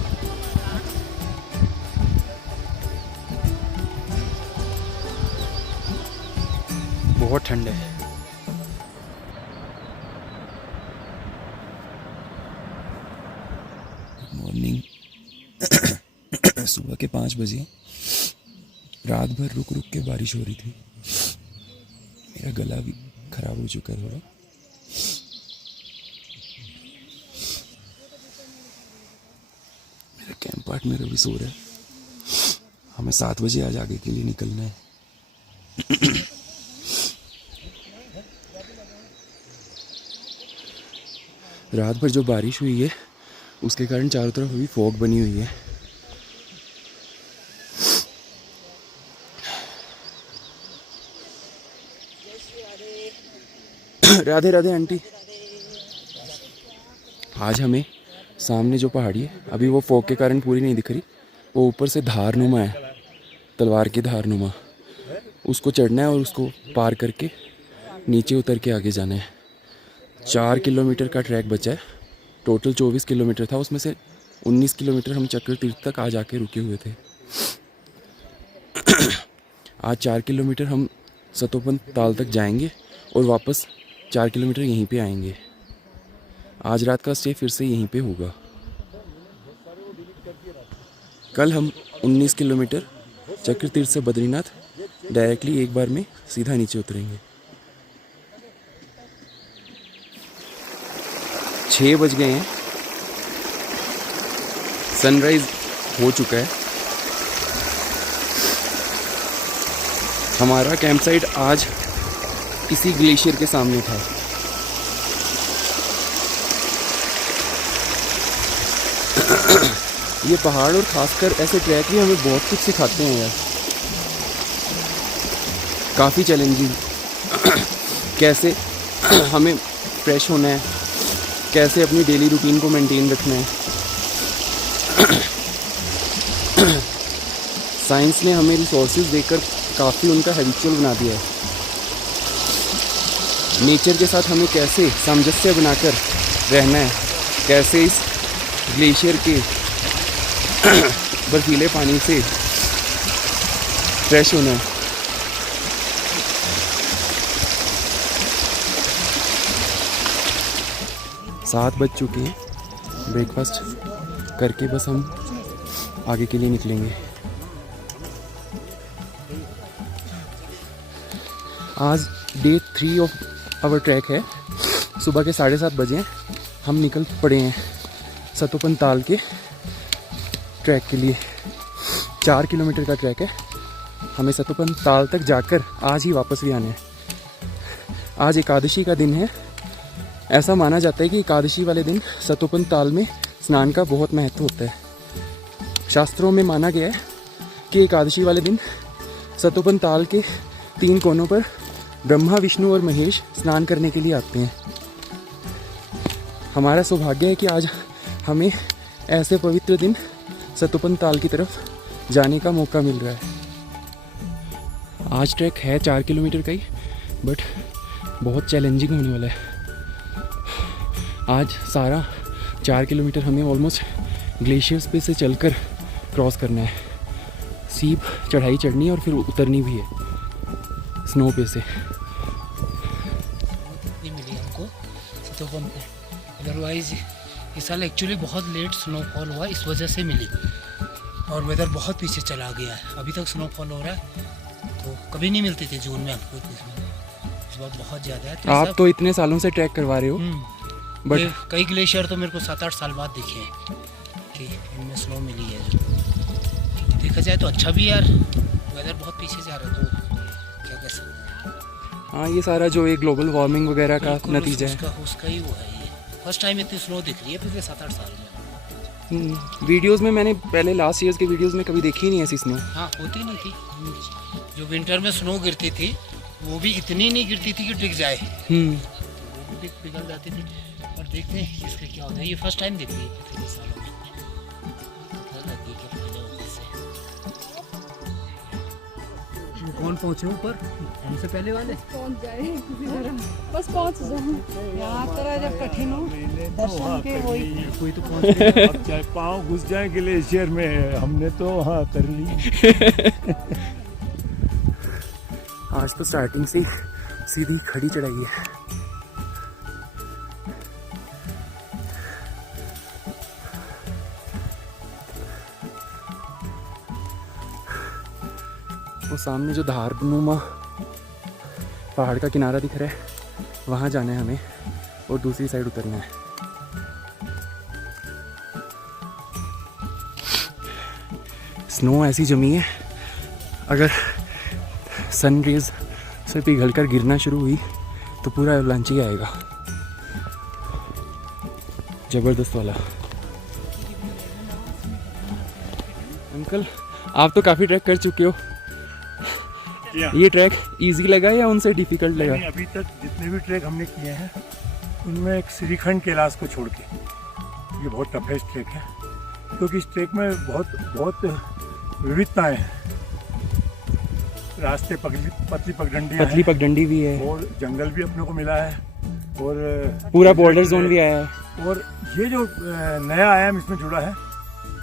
बहुत ठंड है। सुबह के 5 बजे रात भर रुक रुक के बारिश हो रही थी। मेरा गला भी खराब हो चुका है थोड़ा। मेरा कैंप पार्टनर अभी सो रहा है। हमें 7 बजे आज आगे के लिए निकलना है। रात भर जो बारिश हुई है उसके कारण चारों तरफ अभी फॉग बनी हुई है। राधे राधे आंटी। आज हमें सामने जो पहाड़ी है अभी वो फॉग के कारण पूरी नहीं दिख रही, वो ऊपर से धारनुमा है, तलवार की धारनुमा। उसको चढ़ना है और उसको पार करके नीचे उतर के आगे जाना है। 4 किलोमीटर का ट्रैक बचा है। टोटल 24 किलोमीटर था, उसमें से 19 किलोमीटर हम चक्र तीर्थ तक आ जाके रुके हुए थे। आज 4 किलोमीटर हम सतोपन ताल तक जाएंगे और वापस 4 किलोमीटर यहीं पे आएंगे। आज रात का स्टे फिर से यहीं पे होगा। कल हम 19 किलोमीटर चक्र तीर्थ से बद्रीनाथ डायरेक्टली एक बार में सीधा नीचे उतरेंगे। 6 बज गए हैं, सनराइज हो चुका है। हमारा कैंप साइट आज इसी ग्लेशियर के सामने था। ये पहाड़ और खासकर ऐसे ट्रैक भी हमें बहुत कुछ सिखाते हैं यार। काफ़ी चैलेंजिंग कैसे हमें फ्रेश होना है, कैसे अपनी डेली रूटीन को मेंटेन रखना है। साइंस ने हमें रिसोर्सेज देकर काफ़ी उनका हैबिचुअल बना दिया है। नेचर के साथ हमें कैसे सामंजस्य बनाकर रहना है, कैसे इस ग्लेशियर के बर्फीले पानी से फ्रेश होना है। सात बज चुके हैं। ब्रेकफास्ट करके बस हम आगे के लिए निकलेंगे। आज डे 3 ऑफ आवर ट्रैक है। सुबह के 7:30 बजे हम निकल पड़े हैं सतोपन ताल के ट्रैक के लिए। 4 किलोमीटर का ट्रैक है। हमें सतोपन ताल तक जाकर आज ही वापस भी आना है। आज एकादशी का दिन है। ऐसा माना जाता है कि एकादशी वाले दिन सतोपन ताल में स्नान का बहुत महत्व होता है। शास्त्रों में माना गया है कि एकादशी वाले दिन सतोपन ताल के 3 कोनों पर ब्रह्मा, विष्णु और महेश स्नान करने के लिए आते हैं। हमारा सौभाग्य है कि आज हमें ऐसे पवित्र दिन सतोपन ताल की तरफ जाने का मौका मिल रहा है। आज ट्रैक है 4 किलोमीटर का ही, बट बहुत चैलेंजिंग होने वाला है। आज सारा 4 किलोमीटर हमें ऑलमोस्ट ग्लेशियर्स पे से चलकर क्रॉस करना है। सीप चढ़ाई चढ़नी है और फिर उतरनी भी है स्नो पे से। मिली हमको सतोपन पे, अदरवाइज इस साल एक्चुअली बहुत लेट स्नोफॉल हुआ, इस वजह से मिली। और वेदर बहुत पीछे चला गया है। अभी तक स्नोफॉल हो रहा है, तो कभी नहीं मिलती थी जून में हमको। इस बार बहुत ज़्यादा है। तो आप तो इतने सालों से ट्रैक करवा रहे हो, बट कई ग्लेशियर तो मेरे को 7-8 साल बाद दिखे हैं कि इनमें स्नो मिली है। जो देखा जाए तो अच्छा भी यार, वेदर बहुत पीछे जा रहा है, तो क्या कह सकते हैं। हाँ, ये सारा जो एक ग्लोबल वार्मिंग वगैरह का नतीजा है। उसका ही वो है। ये फर्स्ट टाइम इतनी स्नो दिख रही है पिछले 7-8 साल में। वीडियोस में मैंने पहले लास्ट ईयर्स के वीडियोस में कभी देखी ही नहीं ऐसी स्नो। हाँ, होती नहीं थी। जो विंटर में स्नो गिरती थी वो भी इतनी नहीं गिरती थी कि डिग जाए। वो भी पिघल जाती थी। और देखते हैं इसका क्या होता है। ये फर्स्ट टाइम दिख रही है पिछले सालों में। कौन पहुँचे ऊपर? हमसे पहले वाले पहुंच जाए बस पहुंच जाए। यात्रा जब कठिन हो दर्शन के वही कोई तो पहुँच अब चाहे पाँव घुस जाए ग्लेशियर में, हमने तो हाँ कर ली। आज तो स्टार्टिंग से सीधी खड़ी चढ़ाई है। वो सामने जो धारनुमा पहाड़ का किनारा दिख रहा है वहाँ जाना है हमें और दूसरी साइड उतरना है। स्नो ऐसी जमी है, अगर सन रेज से पिघल कर गिरना शुरू हुई तो पूरा एवलांच ही आएगा, ज़बरदस्त वाला। अंकल आप तो काफ़ी ट्रैक कर चुके हो, ये ट्रैक इजी लगा या उनसे डिफिकल्ट लगा? नहीं, अभी तक जितने भी ट्रैक हमने किए हैं उनमें एक श्रीखंड कैलाश को छोड़ के ये बहुत टफेस्ट ट्रैक है, क्योंकि इस ट्रैक में बहुत विविधताएं हैं। रास्ते पतली पगडंडी भी है और जंगल भी अपने को मिला है और पूरा बॉर्डर जोन भी आया है। और ये जो नया आयाम इसमें जुड़ा है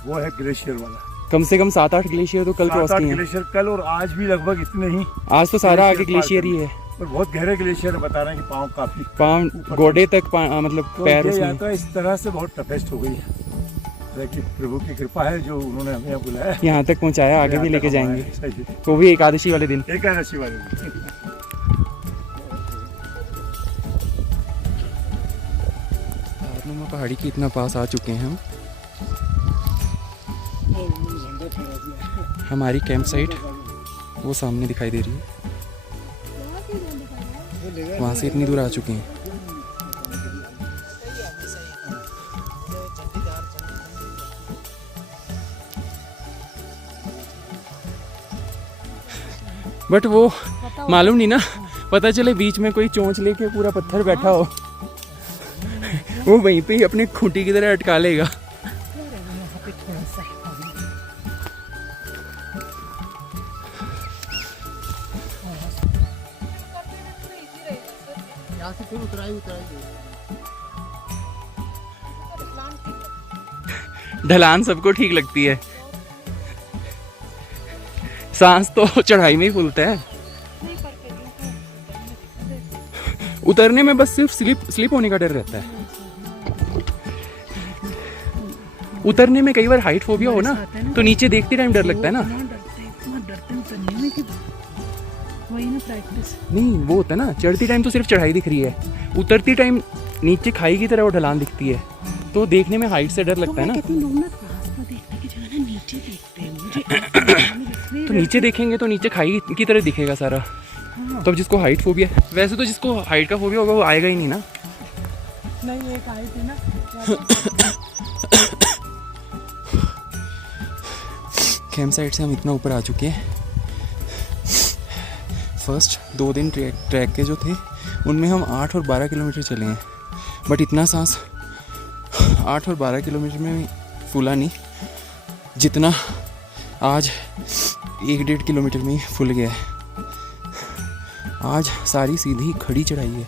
वो है ग्लेशियर वाला। कम से कम 7-8 ग्लेशियर तो कल क्रॉस किए हैं। ग्लेशियर कल और आज भी लगभग इतने ही। आज तो सारा आगे ग्लेशियर ही है और बहुत गहरे ग्लेशियर बता रहे हैं कि पाँव गोडे तक मतलब तो पैर ये उसमें। यात्रा इस तरह से बहुत टफेस्ट हो गई है, लेकिन प्रभु की कृपा है जो उन्होंने हमें बुलाया, यहाँ तक पहुँचाया, आगे भी लेके जाएंगे, सही वो भी एकादशी वाले दिन। एकादशी वाले दिन। धारनुमा पहाड़ी के इतना पास आ चुके हैं हम। हमारी कैंप साइट वो सामने दिखाई दे रही है, वहाँ से इतनी दूर आ चुके हैं। बट वो मालूम नहीं ना, पता चले बीच में कोई चोंच लेके पूरा पत्थर बैठा हो, वो वहीं पे ही अपने खूंटी की तरह अटका लेगा। यहाँ से फिर उतराई ढलान सबको ठीक लगती है, सांस तो चढ़ाई में ही फूलता है, उतरने में बस सिर्फ स्लिप होने का डर रहता है। उतरने में कई बार हाइट फोबिया हो ना तो नीचे देखते टाइम डर लगता है ना। नहीं वो होता है ना, चढ़ती टाइम तो सिर्फ चढ़ाई दिख रही है, उतरती टाइम नीचे खाई की तरह वो ढलान दिखती है, तो देखने में हाइट से डर लगता है ना। तो नीचे देखेंगे तो नीचे खाई की तरह दिखेगा सारा। तो अब जिसको हाइट फोबिया है, वैसे तो जिसको हाइट का फोबिया होगा वो आएगा ही नहीं ना। नहीं एक हाइट है ना। कैंप साइट से हम इतना ऊपर आ चुके हैं। फर्स्ट 2 दिन ट्रैक के जो थे उनमें हम 8 और 12 किलोमीटर चले हैं, बट इतना सांस 8 और 12 किलोमीटर में फूला नहीं जितना आज 1-1.5 किलोमीटर में ही फूल गया है। आज सारी सीधी खड़ी चढ़ाई है।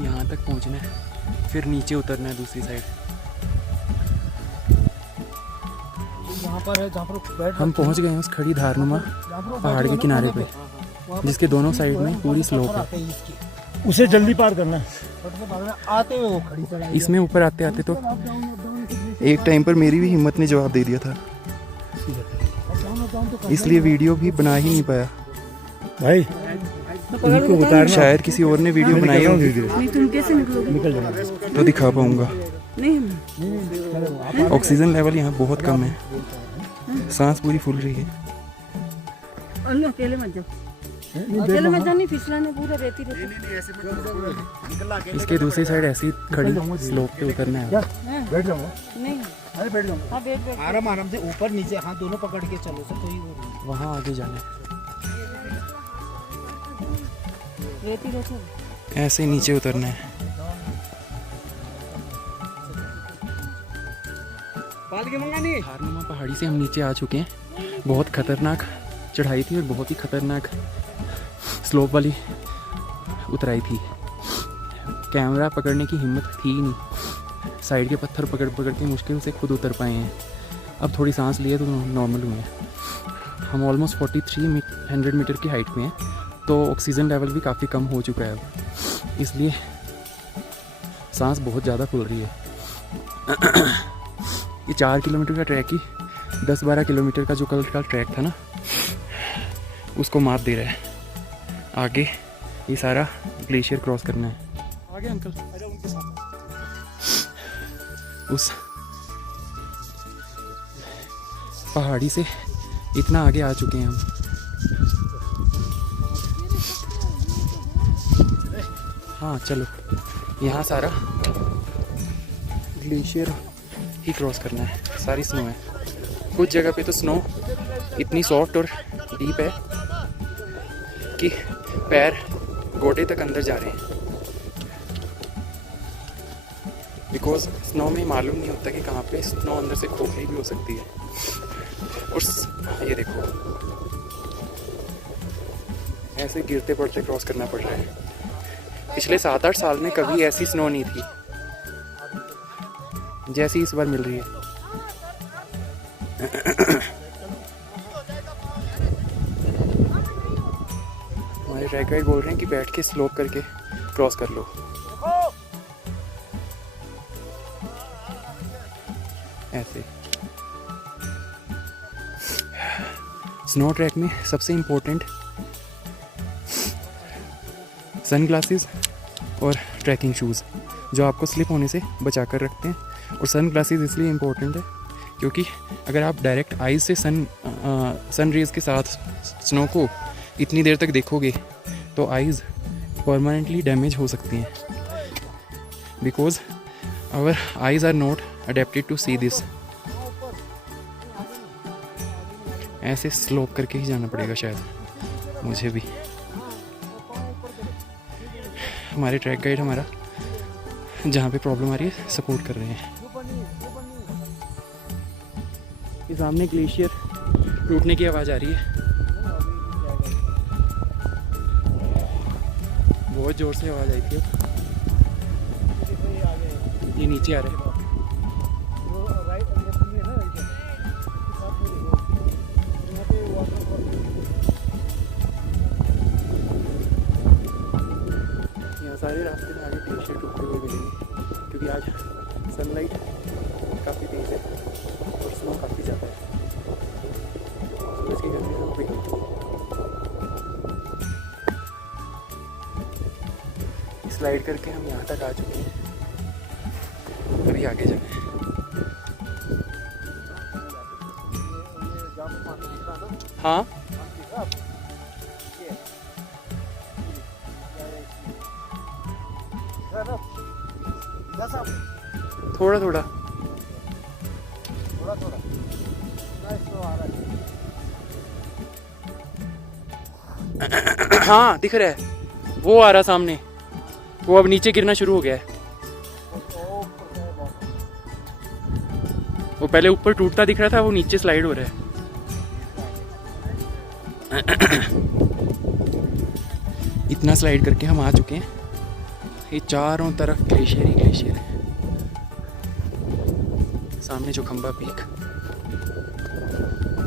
यहाँ तक पहुँचना है, फिर नीचे उतरना है दूसरी साइड। यहाँ पर है जहाँ पर हम पहुँच गए हैं उस खड़ी धारनुमा पहाड़ के किनारे पे, जिसके दोनों साइड में पूरी स्लोप है। उसे जल्दी पार करना है। आते हुए वो खड़ी चढ़ाई। इसमें ऊपर आते आते तो एक टाइम पर मेरी भी हिम्मत ने जवाब दे दिया था, इसलिए वीडियो भी बना ही नहीं पाया। भाई इनको उतारना, शायद किसी और ने वीडियो बनाई होगी तुम कैसे निकलोगे? निकल जाना। तो दिखा पाऊंगा। नहीं ऑक्सीजन लेवल यहाँ बहुत कम है, सांस पूरी फूल रही है। अकेले मत जाओ, अकेले मत जाओ, नहीं फिसलाने पूरा रेती रेती। इसके दूसरी साइड ऐसी खड़ी स्लोप पे उतरना है। बैठ जाऊंगा। नहीं अरे बैठ जाऊँ, हाँ बैठ बैठ। आराम से ऊपर नीचे हाथ दोनों पकड़ के चलो सर, कोई वो नहीं। वहाँ आगे जाना है, रेती रेती। ऐसे नीचे उतरना है। धारनुमा पहाड़ी से हम नीचे आ चुके हैं। बहुत खतरनाक चढ़ाई थी और बहुत ही खतरनाक स्लोप वाली उतराई थी। कैमरा पकड़ने की हिम्मत थी ही नहीं, साइड के पत्थर पकड़ पकड़ के मुश्किल से खुद उतर पाए हैं। अब थोड़ी सांस लिए तो नॉर्मल हुए हैं। हम ऑलमोस्ट 4300 मीटर की हाइट में हैं, तो ऑक्सीजन लेवल भी काफ़ी कम हो चुका है अब, इसलिए सांस बहुत ज़्यादा फूल रही है। ये 4 किलोमीटर का ट्रैक ही 10-12 किलोमीटर का जो कल का ट्रैक था ना, उसको मात दे रहा है। आगे ये सारा ग्लेशियर क्रॉस करना है। आगे अंकल उनके साथ उस पहाड़ी से इतना आगे आ चुके हैं हम। हाँ चलो, यहाँ सारा ग्लेशियर ही क्रॉस करना है। सारी स्नो है, कुछ जगह पे तो स्नो इतनी सॉफ्ट और डीप है कि पैर गोटे तक अंदर जा रहे हैं। बिकॉज स्नो में मालूम नहीं होता कि कहाँ पे स्नो अंदर से खोखली भी हो सकती है। और ये देखो, ऐसे गिरते पड़ते क्रॉस करना पड़ रहा है। पिछले 7-8 साल में कभी ऐसी स्नो नहीं थी जैसी इस बार मिल रही है। हमारे ट्रैक गाइड बोल रहे हैं कि बैठ के स्लोप करके क्रॉस कर लो। ऐसे स्नो ट्रैक में सबसे इम्पोर्टेंट सन ग्लासेस और ट्रैकिंग शूज़, जो आपको स्लिप होने से बचा कर रखते हैं। और सन ग्लासेस इसलिए इम्पोर्टेंट है क्योंकि अगर आप डायरेक्ट आइज से सन रेज़ के साथ स्नो को इतनी देर तक देखोगे तो आइज़ परमानेंटली डैमेज हो सकती हैं, because our eyes are not adapted to see this. ऐसे स्लोप करके ही जाना पड़ेगा शायद मुझे भी। हमारे ट्रैक गाइड हमारा जहाँ पे प्रॉब्लम आ रही है सपोर्ट कर रहे हैं। ये सामने ग्लेशियर टूटने की आवाज़ आ रही है, बहुत ज़ोर से आवाज़ आई थी। ये नीचे आ रहे हैं। सारे रास्ते में आगे ग्लेशियर टूटते हुए मिलेंगे क्योंकि आज सनलाइट काफ़ी तेज़ है और स्नो काफ़ी ज़्यादा है। सूरज की गर्मी में पिघलती है। स्लाइड करके हम यहाँ तक आ चुके हैं, अभी आगे जाना है। हाँ थोड़ा थोड़ा हाँ दिख रहा है, वो आ रहा सामने, वो अब नीचे गिरना शुरू हो गया है। वो पहले ऊपर टूटता दिख रहा था, वो नीचे स्लाइड हो रहा है। इतना स्लाइड करके हम आ चुके हैं। ये चारों तरफ ग्लेशियर ही ग्लेशियर है। सामने जो खंबा पीक,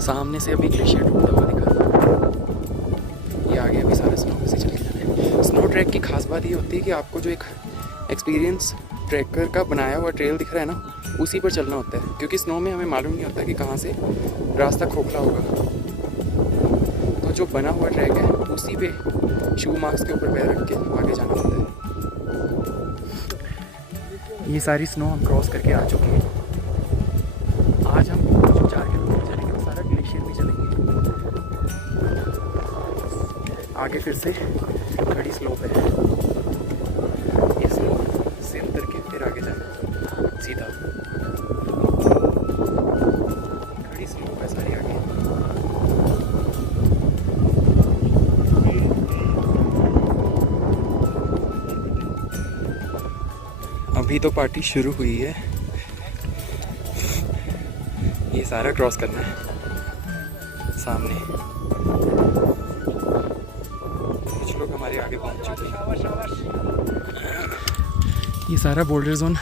सामने से अभी ग्लेशियर टूटता हुआ दिखा। ये आगे अभी सारा स्नो से चल के जाना है। स्नो ट्रैक की खास बात ये होती है कि आपको जो एक एक्सपीरियंस ट्रैकर का बनाया हुआ ट्रेल दिख रहा है ना, उसी पर चलना होता है, क्योंकि स्नो में हमें मालूम नहीं होता कि कहाँ से रास्ता खोखला होगा। तो जो बना हुआ ट्रैक है उसी पे शू मार्क्स के ऊपर पैर रख के आगे जाना होता है। ये सारी स्नो हम क्रॉस करके आ चुके हैं। आज हम जो 4 किलोमीटर चलेंगे वो सारा ग्लेशियर में चलेंगे। आगे फिर से खड़ी स्लोप है, ये स्लोप से उतर के फिर आगे जाना सीधा। खड़ी स्लोप है सारी आगे। अभी तो पार्टी शुरू हुई है। ये सारा क्रॉस करना है सामने। कुछ लोग हमारे आगे पहुंच चुके हैं। ये सारा बोल्डर जोन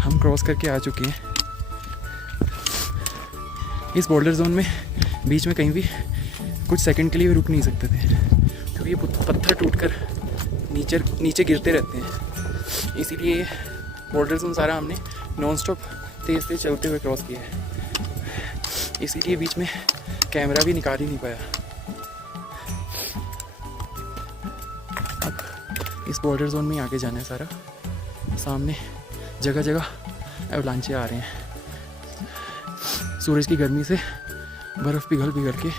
हम क्रॉस करके आ चुके हैं। इस बोल्डर जोन में बीच में कहीं भी कुछ सेकंड के लिए भी रुक नहीं सकते थे, क्योंकि ये पत्थर टूटकर नीचे गिरते रहते हैं। इसीलिए बॉर्डर जोन सारा हमने नॉन स्टॉप तेज़ तेज़ चलते हुए क्रॉस किया है, इसीलिए बीच में कैमरा भी निकाल ही नहीं पाया। अब इस बॉर्डर जोन में ही आगे जाना है सारा। सामने जगह जगह एवलांचे आ रहे हैं, सूरज की गर्मी से बर्फ़ पिघल पिघल के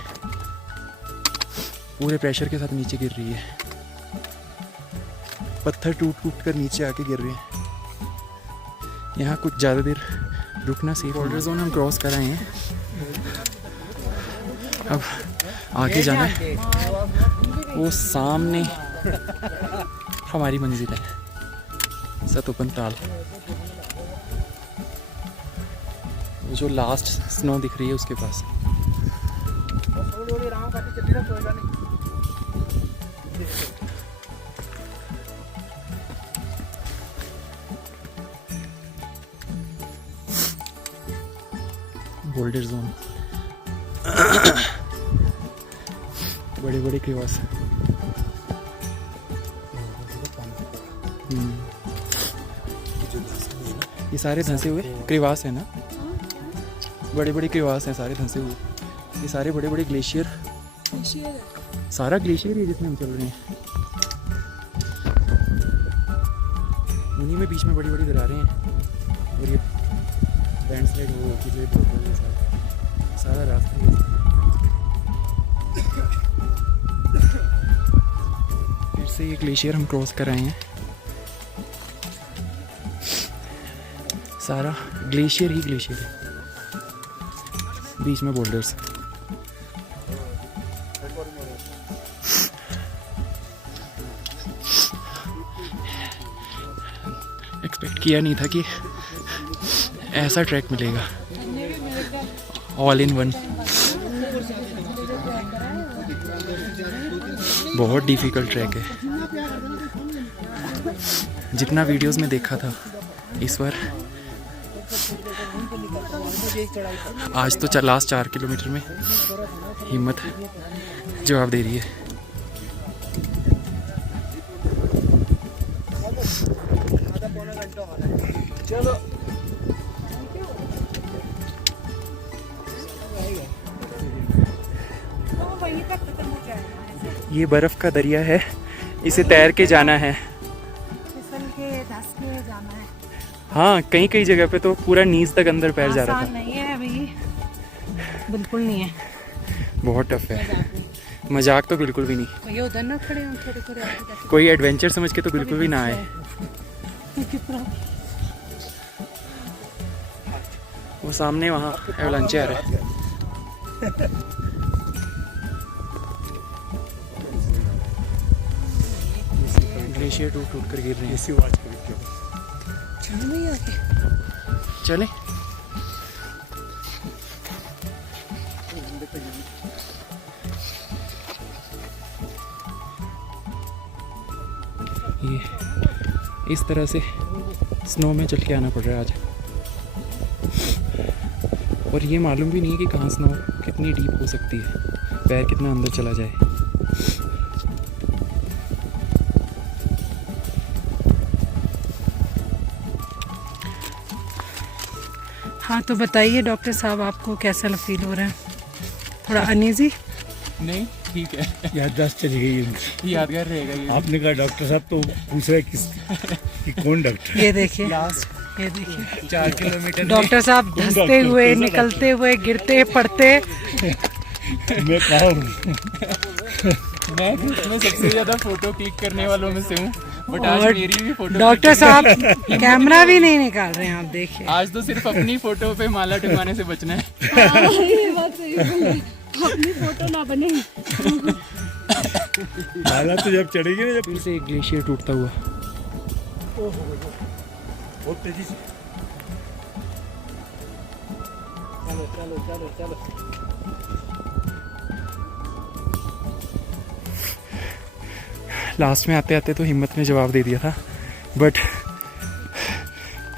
पूरे प्रेशर के साथ नीचे गिर रही है, पत्थर टूट टूट कर नीचे आके गिर रहे हैं। यहाँ कुछ ज़्यादा देर रुकना सेफ। बॉर्डर जोन हम क्रॉस कर आए हैं, अब आगे जाना है। वो सामने हमारी मंजिल है सतोपन ताल, वो जो लास्ट स्नो दिख रही है उसके पास। बोल्डर जोन, बड़े बड़े क्रेवास। ये सारे धंसे हुए क्रेवास है ना, बड़े बड़े क्रेवास हैं सारे धंसे हुए। ये सारे बड़े बड़े ग्लेशियर, सारा ग्लेशियर है जिसमें हम चल रहे हैं। उन्हीं में बीच में बड़ी बड़ी दरारें हैं और ये लैंडस्लाइड हो के सारा रास्ता है। फिर से ये ग्लेशियर हम क्रॉस कर आए हैं, सारा ग्लेशियर ही ग्लेशियर है, बीच में बोल्डर्स। एक्सपेक्ट किया नहीं था कि ऐसा ट्रैक मिलेगा, ऑल इन वन। बहुत डिफ़िकल्ट ट्रैक है, जितना वीडियोस में देखा था इस बार, आज तो लास्ट 4 किलोमीटर में हिम्मत जवाब दे रही है। चलो ये बर्फ़ का दरिया है, इसे तैर के जाना है। फिसल के धस के जाना है। हाँ, कई कई जगह पे तो पूरा नीज तक अंदर पैर जा रहा आसान था। नहीं है अभी, बिल्कुल नहीं है, बहुत टफ है, मजाक तो बिल्कुल भी नहीं। ये उधर ना खड़े हैं थोड़े थोड़े आगे जाके। कोई एडवेंचर समझ के तो बिल्कुल भी ना आए। वो सामने वहाँ एवलांचे आ रहे हैं। ग्लेशियर टूट टूट कर गिर रहे हैं। इसी आवाज करें चले ये इस तरह से स्नो में चल के आना पड़ रहा है आज, और ये मालूम भी नहीं है कि कहाँ स्नो कितनी डीप हो सकती है, पैर कितना अंदर चला जाए। हाँ तो बताइए डॉक्टर साहब, आपको कैसा फील हो रहा है? थोड़ा अनईजी? नहीं, ठीक है, याददाश्त चली गई उनकी। यादगार रहेगा ये। आपने कहा डॉक्टर साहब, तो पूछ रहे कि कौन डॉक्टर? ये देखिए, ये देखिए 4 किलोमीटर डॉक्टर साहब धंसते हुए, निकलते हुए, गिरते पड़ते। मैं कहा हूँ मैं सबसे ज्यादा फोटो क्लिक करने वालों में से हूँ, बट आज और मेरी भी फोटो डॉक्टर साहब कैमरा भी नहीं निकाल रहे हैं, आप देखिए। आज तो सिर्फ अपनी फोटो पे माला टिकवाने से बचना है। अपनी फोटो ना बने। माला तो जब चढ़ेगी ना, जब फिर से एक ग्लेशियर टूटता हुआ। बहुत तेजी से। चलो चलो चलो चलो। लास्ट में आते आते तो हिम्मत ने जवाब दे दिया था, बट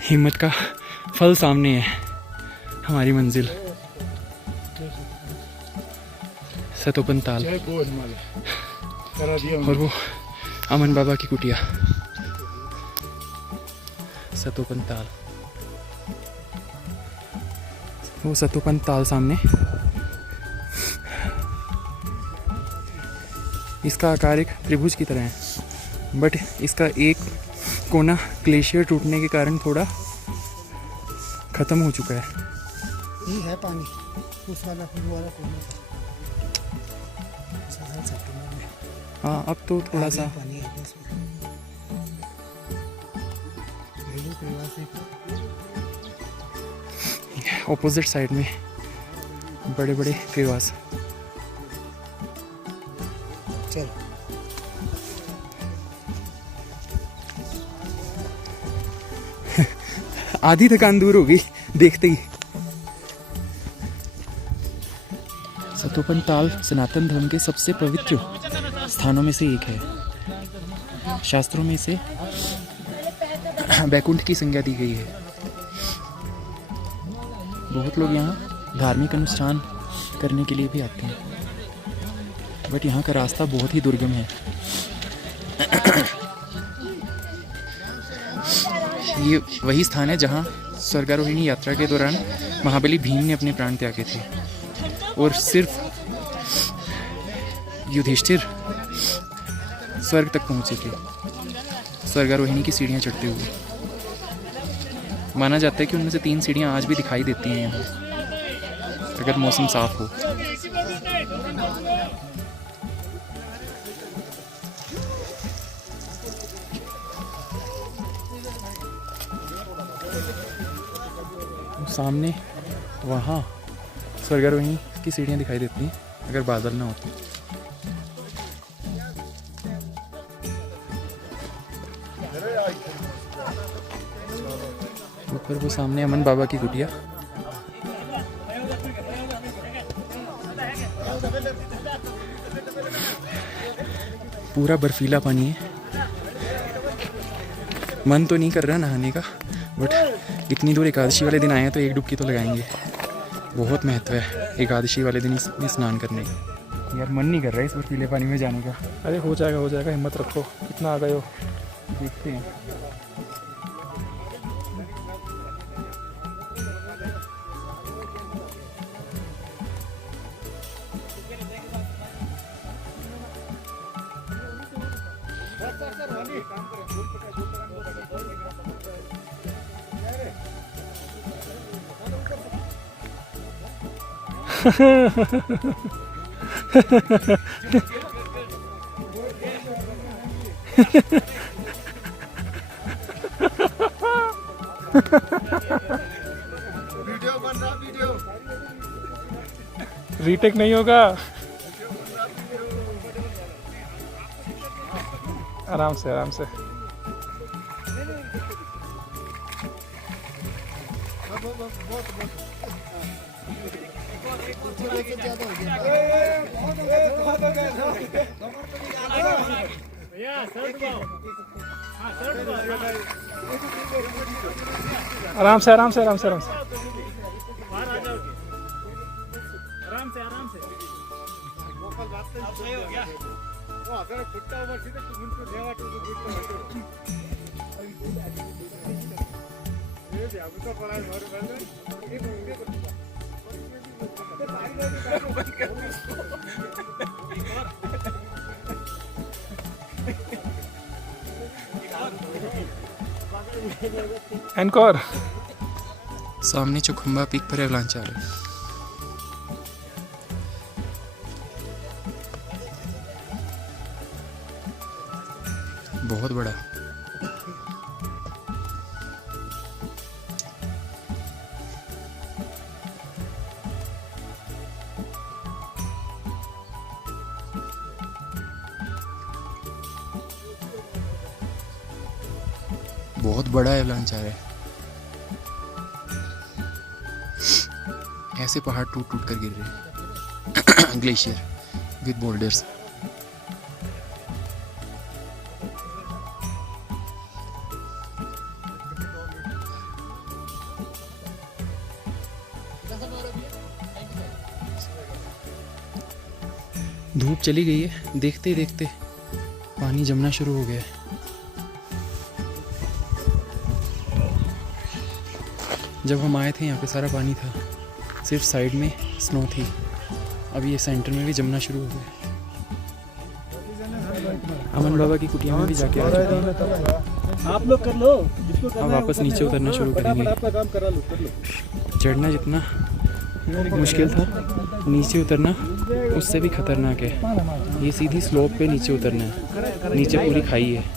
हिम्मत का फल सामने है, हमारी मंजिल सतोपन ताल, जय गो हिमालय करा दिया और वो अमन बाबा की कुटिया सतोपन ताल, वो सतोपन ताल सामने। इसका आकार एक त्रिभुज की तरह है, बट इसका एक कोना ग्लेशियर टूटने के कारण थोड़ा ख़त्म हो चुका है। ये है पानी, उस वाला कोना सितंबर में। हाँ, अब तो थोड़ा सा पानी है इसमें। ऑपोजिट साइड में बड़े बड़े क्रेवास। चल आधी थकान दूर हो गई देखते ही। सतोपन ताल सनातन धर्म के सबसे पवित्र स्थानों में से एक है। शास्त्रों में इसे बैकुंठ की संज्ञा दी गई है। बहुत लोग यहाँ धार्मिक अनुष्ठान करने के लिए भी आते हैं, बट यहाँ का रास्ता बहुत ही दुर्गम है। ये वही स्थान है जहाँ स्वर्गारोहिणी यात्रा के दौरान महाबली भीम ने अपने प्राण त्यागे थे, और सिर्फ युधिष्ठिर स्वर्ग तक पहुँचे थे स्वर्गारोहिणी की सीढ़ियाँ चढ़ते हुए। माना जाता है कि उनमें से 3 सीढ़ियाँ आज भी दिखाई देती हैं यहाँ, अगर मौसम साफ हो। सामने वहाँ स्वर्गारोहिणी की सीढ़ियाँ दिखाई देती हैं अगर बादल ना होते। ऊपर वो सामने अमन बाबा की कुटिया। पूरा बर्फीला पानी है। मन तो नहीं कर रहा नहाने का, बट इतनी दूर एकादशी वाले दिन आए हैं तो एक डुबकी तो लगाएंगे। बहुत महत्व है एकादशी वाले दिन इसमें स्नान करने का। यार मन नहीं कर रहा है इस बर्फीले पानी में जाने का। अरे हो जाएगा, हिम्मत रखो, कितना आ गए हो। देखते हैं। वीडियो बन रहा, वीडियो रीटेक नहीं होगा। आराम से आराम से। आराम से आराम से आराम से आराम से। एनकोर। सामने चौखंबा पीक पर एवलांच आ रहा है। बहुत बड़ा। बहुत बड़ा एवलांच आ रहा है। ऐसे पहाड़ टूट टूट कर गिर रहे हैं। Glacier with boulders. धूप चली गई है, देखते ही देखते पानी जमना शुरू हो गया है। जब हम आए थे यहाँ पे सारा पानी था, सिर्फ साइड में स्नो थी। अब ये सेंटर में भी जमना शुरू हो गया। अमन बाबा की कुटिया में भी जाके आ चुके हैं। आप लोग कर लो, अब वापस नीचे उतरना शुरू करेंगे। आपका काम करा लो, कर लो। चढ़ना जितना मुश्किल था, नीचे उतरना उससे भी खतरनाक है। ये सीधी स्लोप पे नीचे उतरना है, नीचे पूरी खाई है।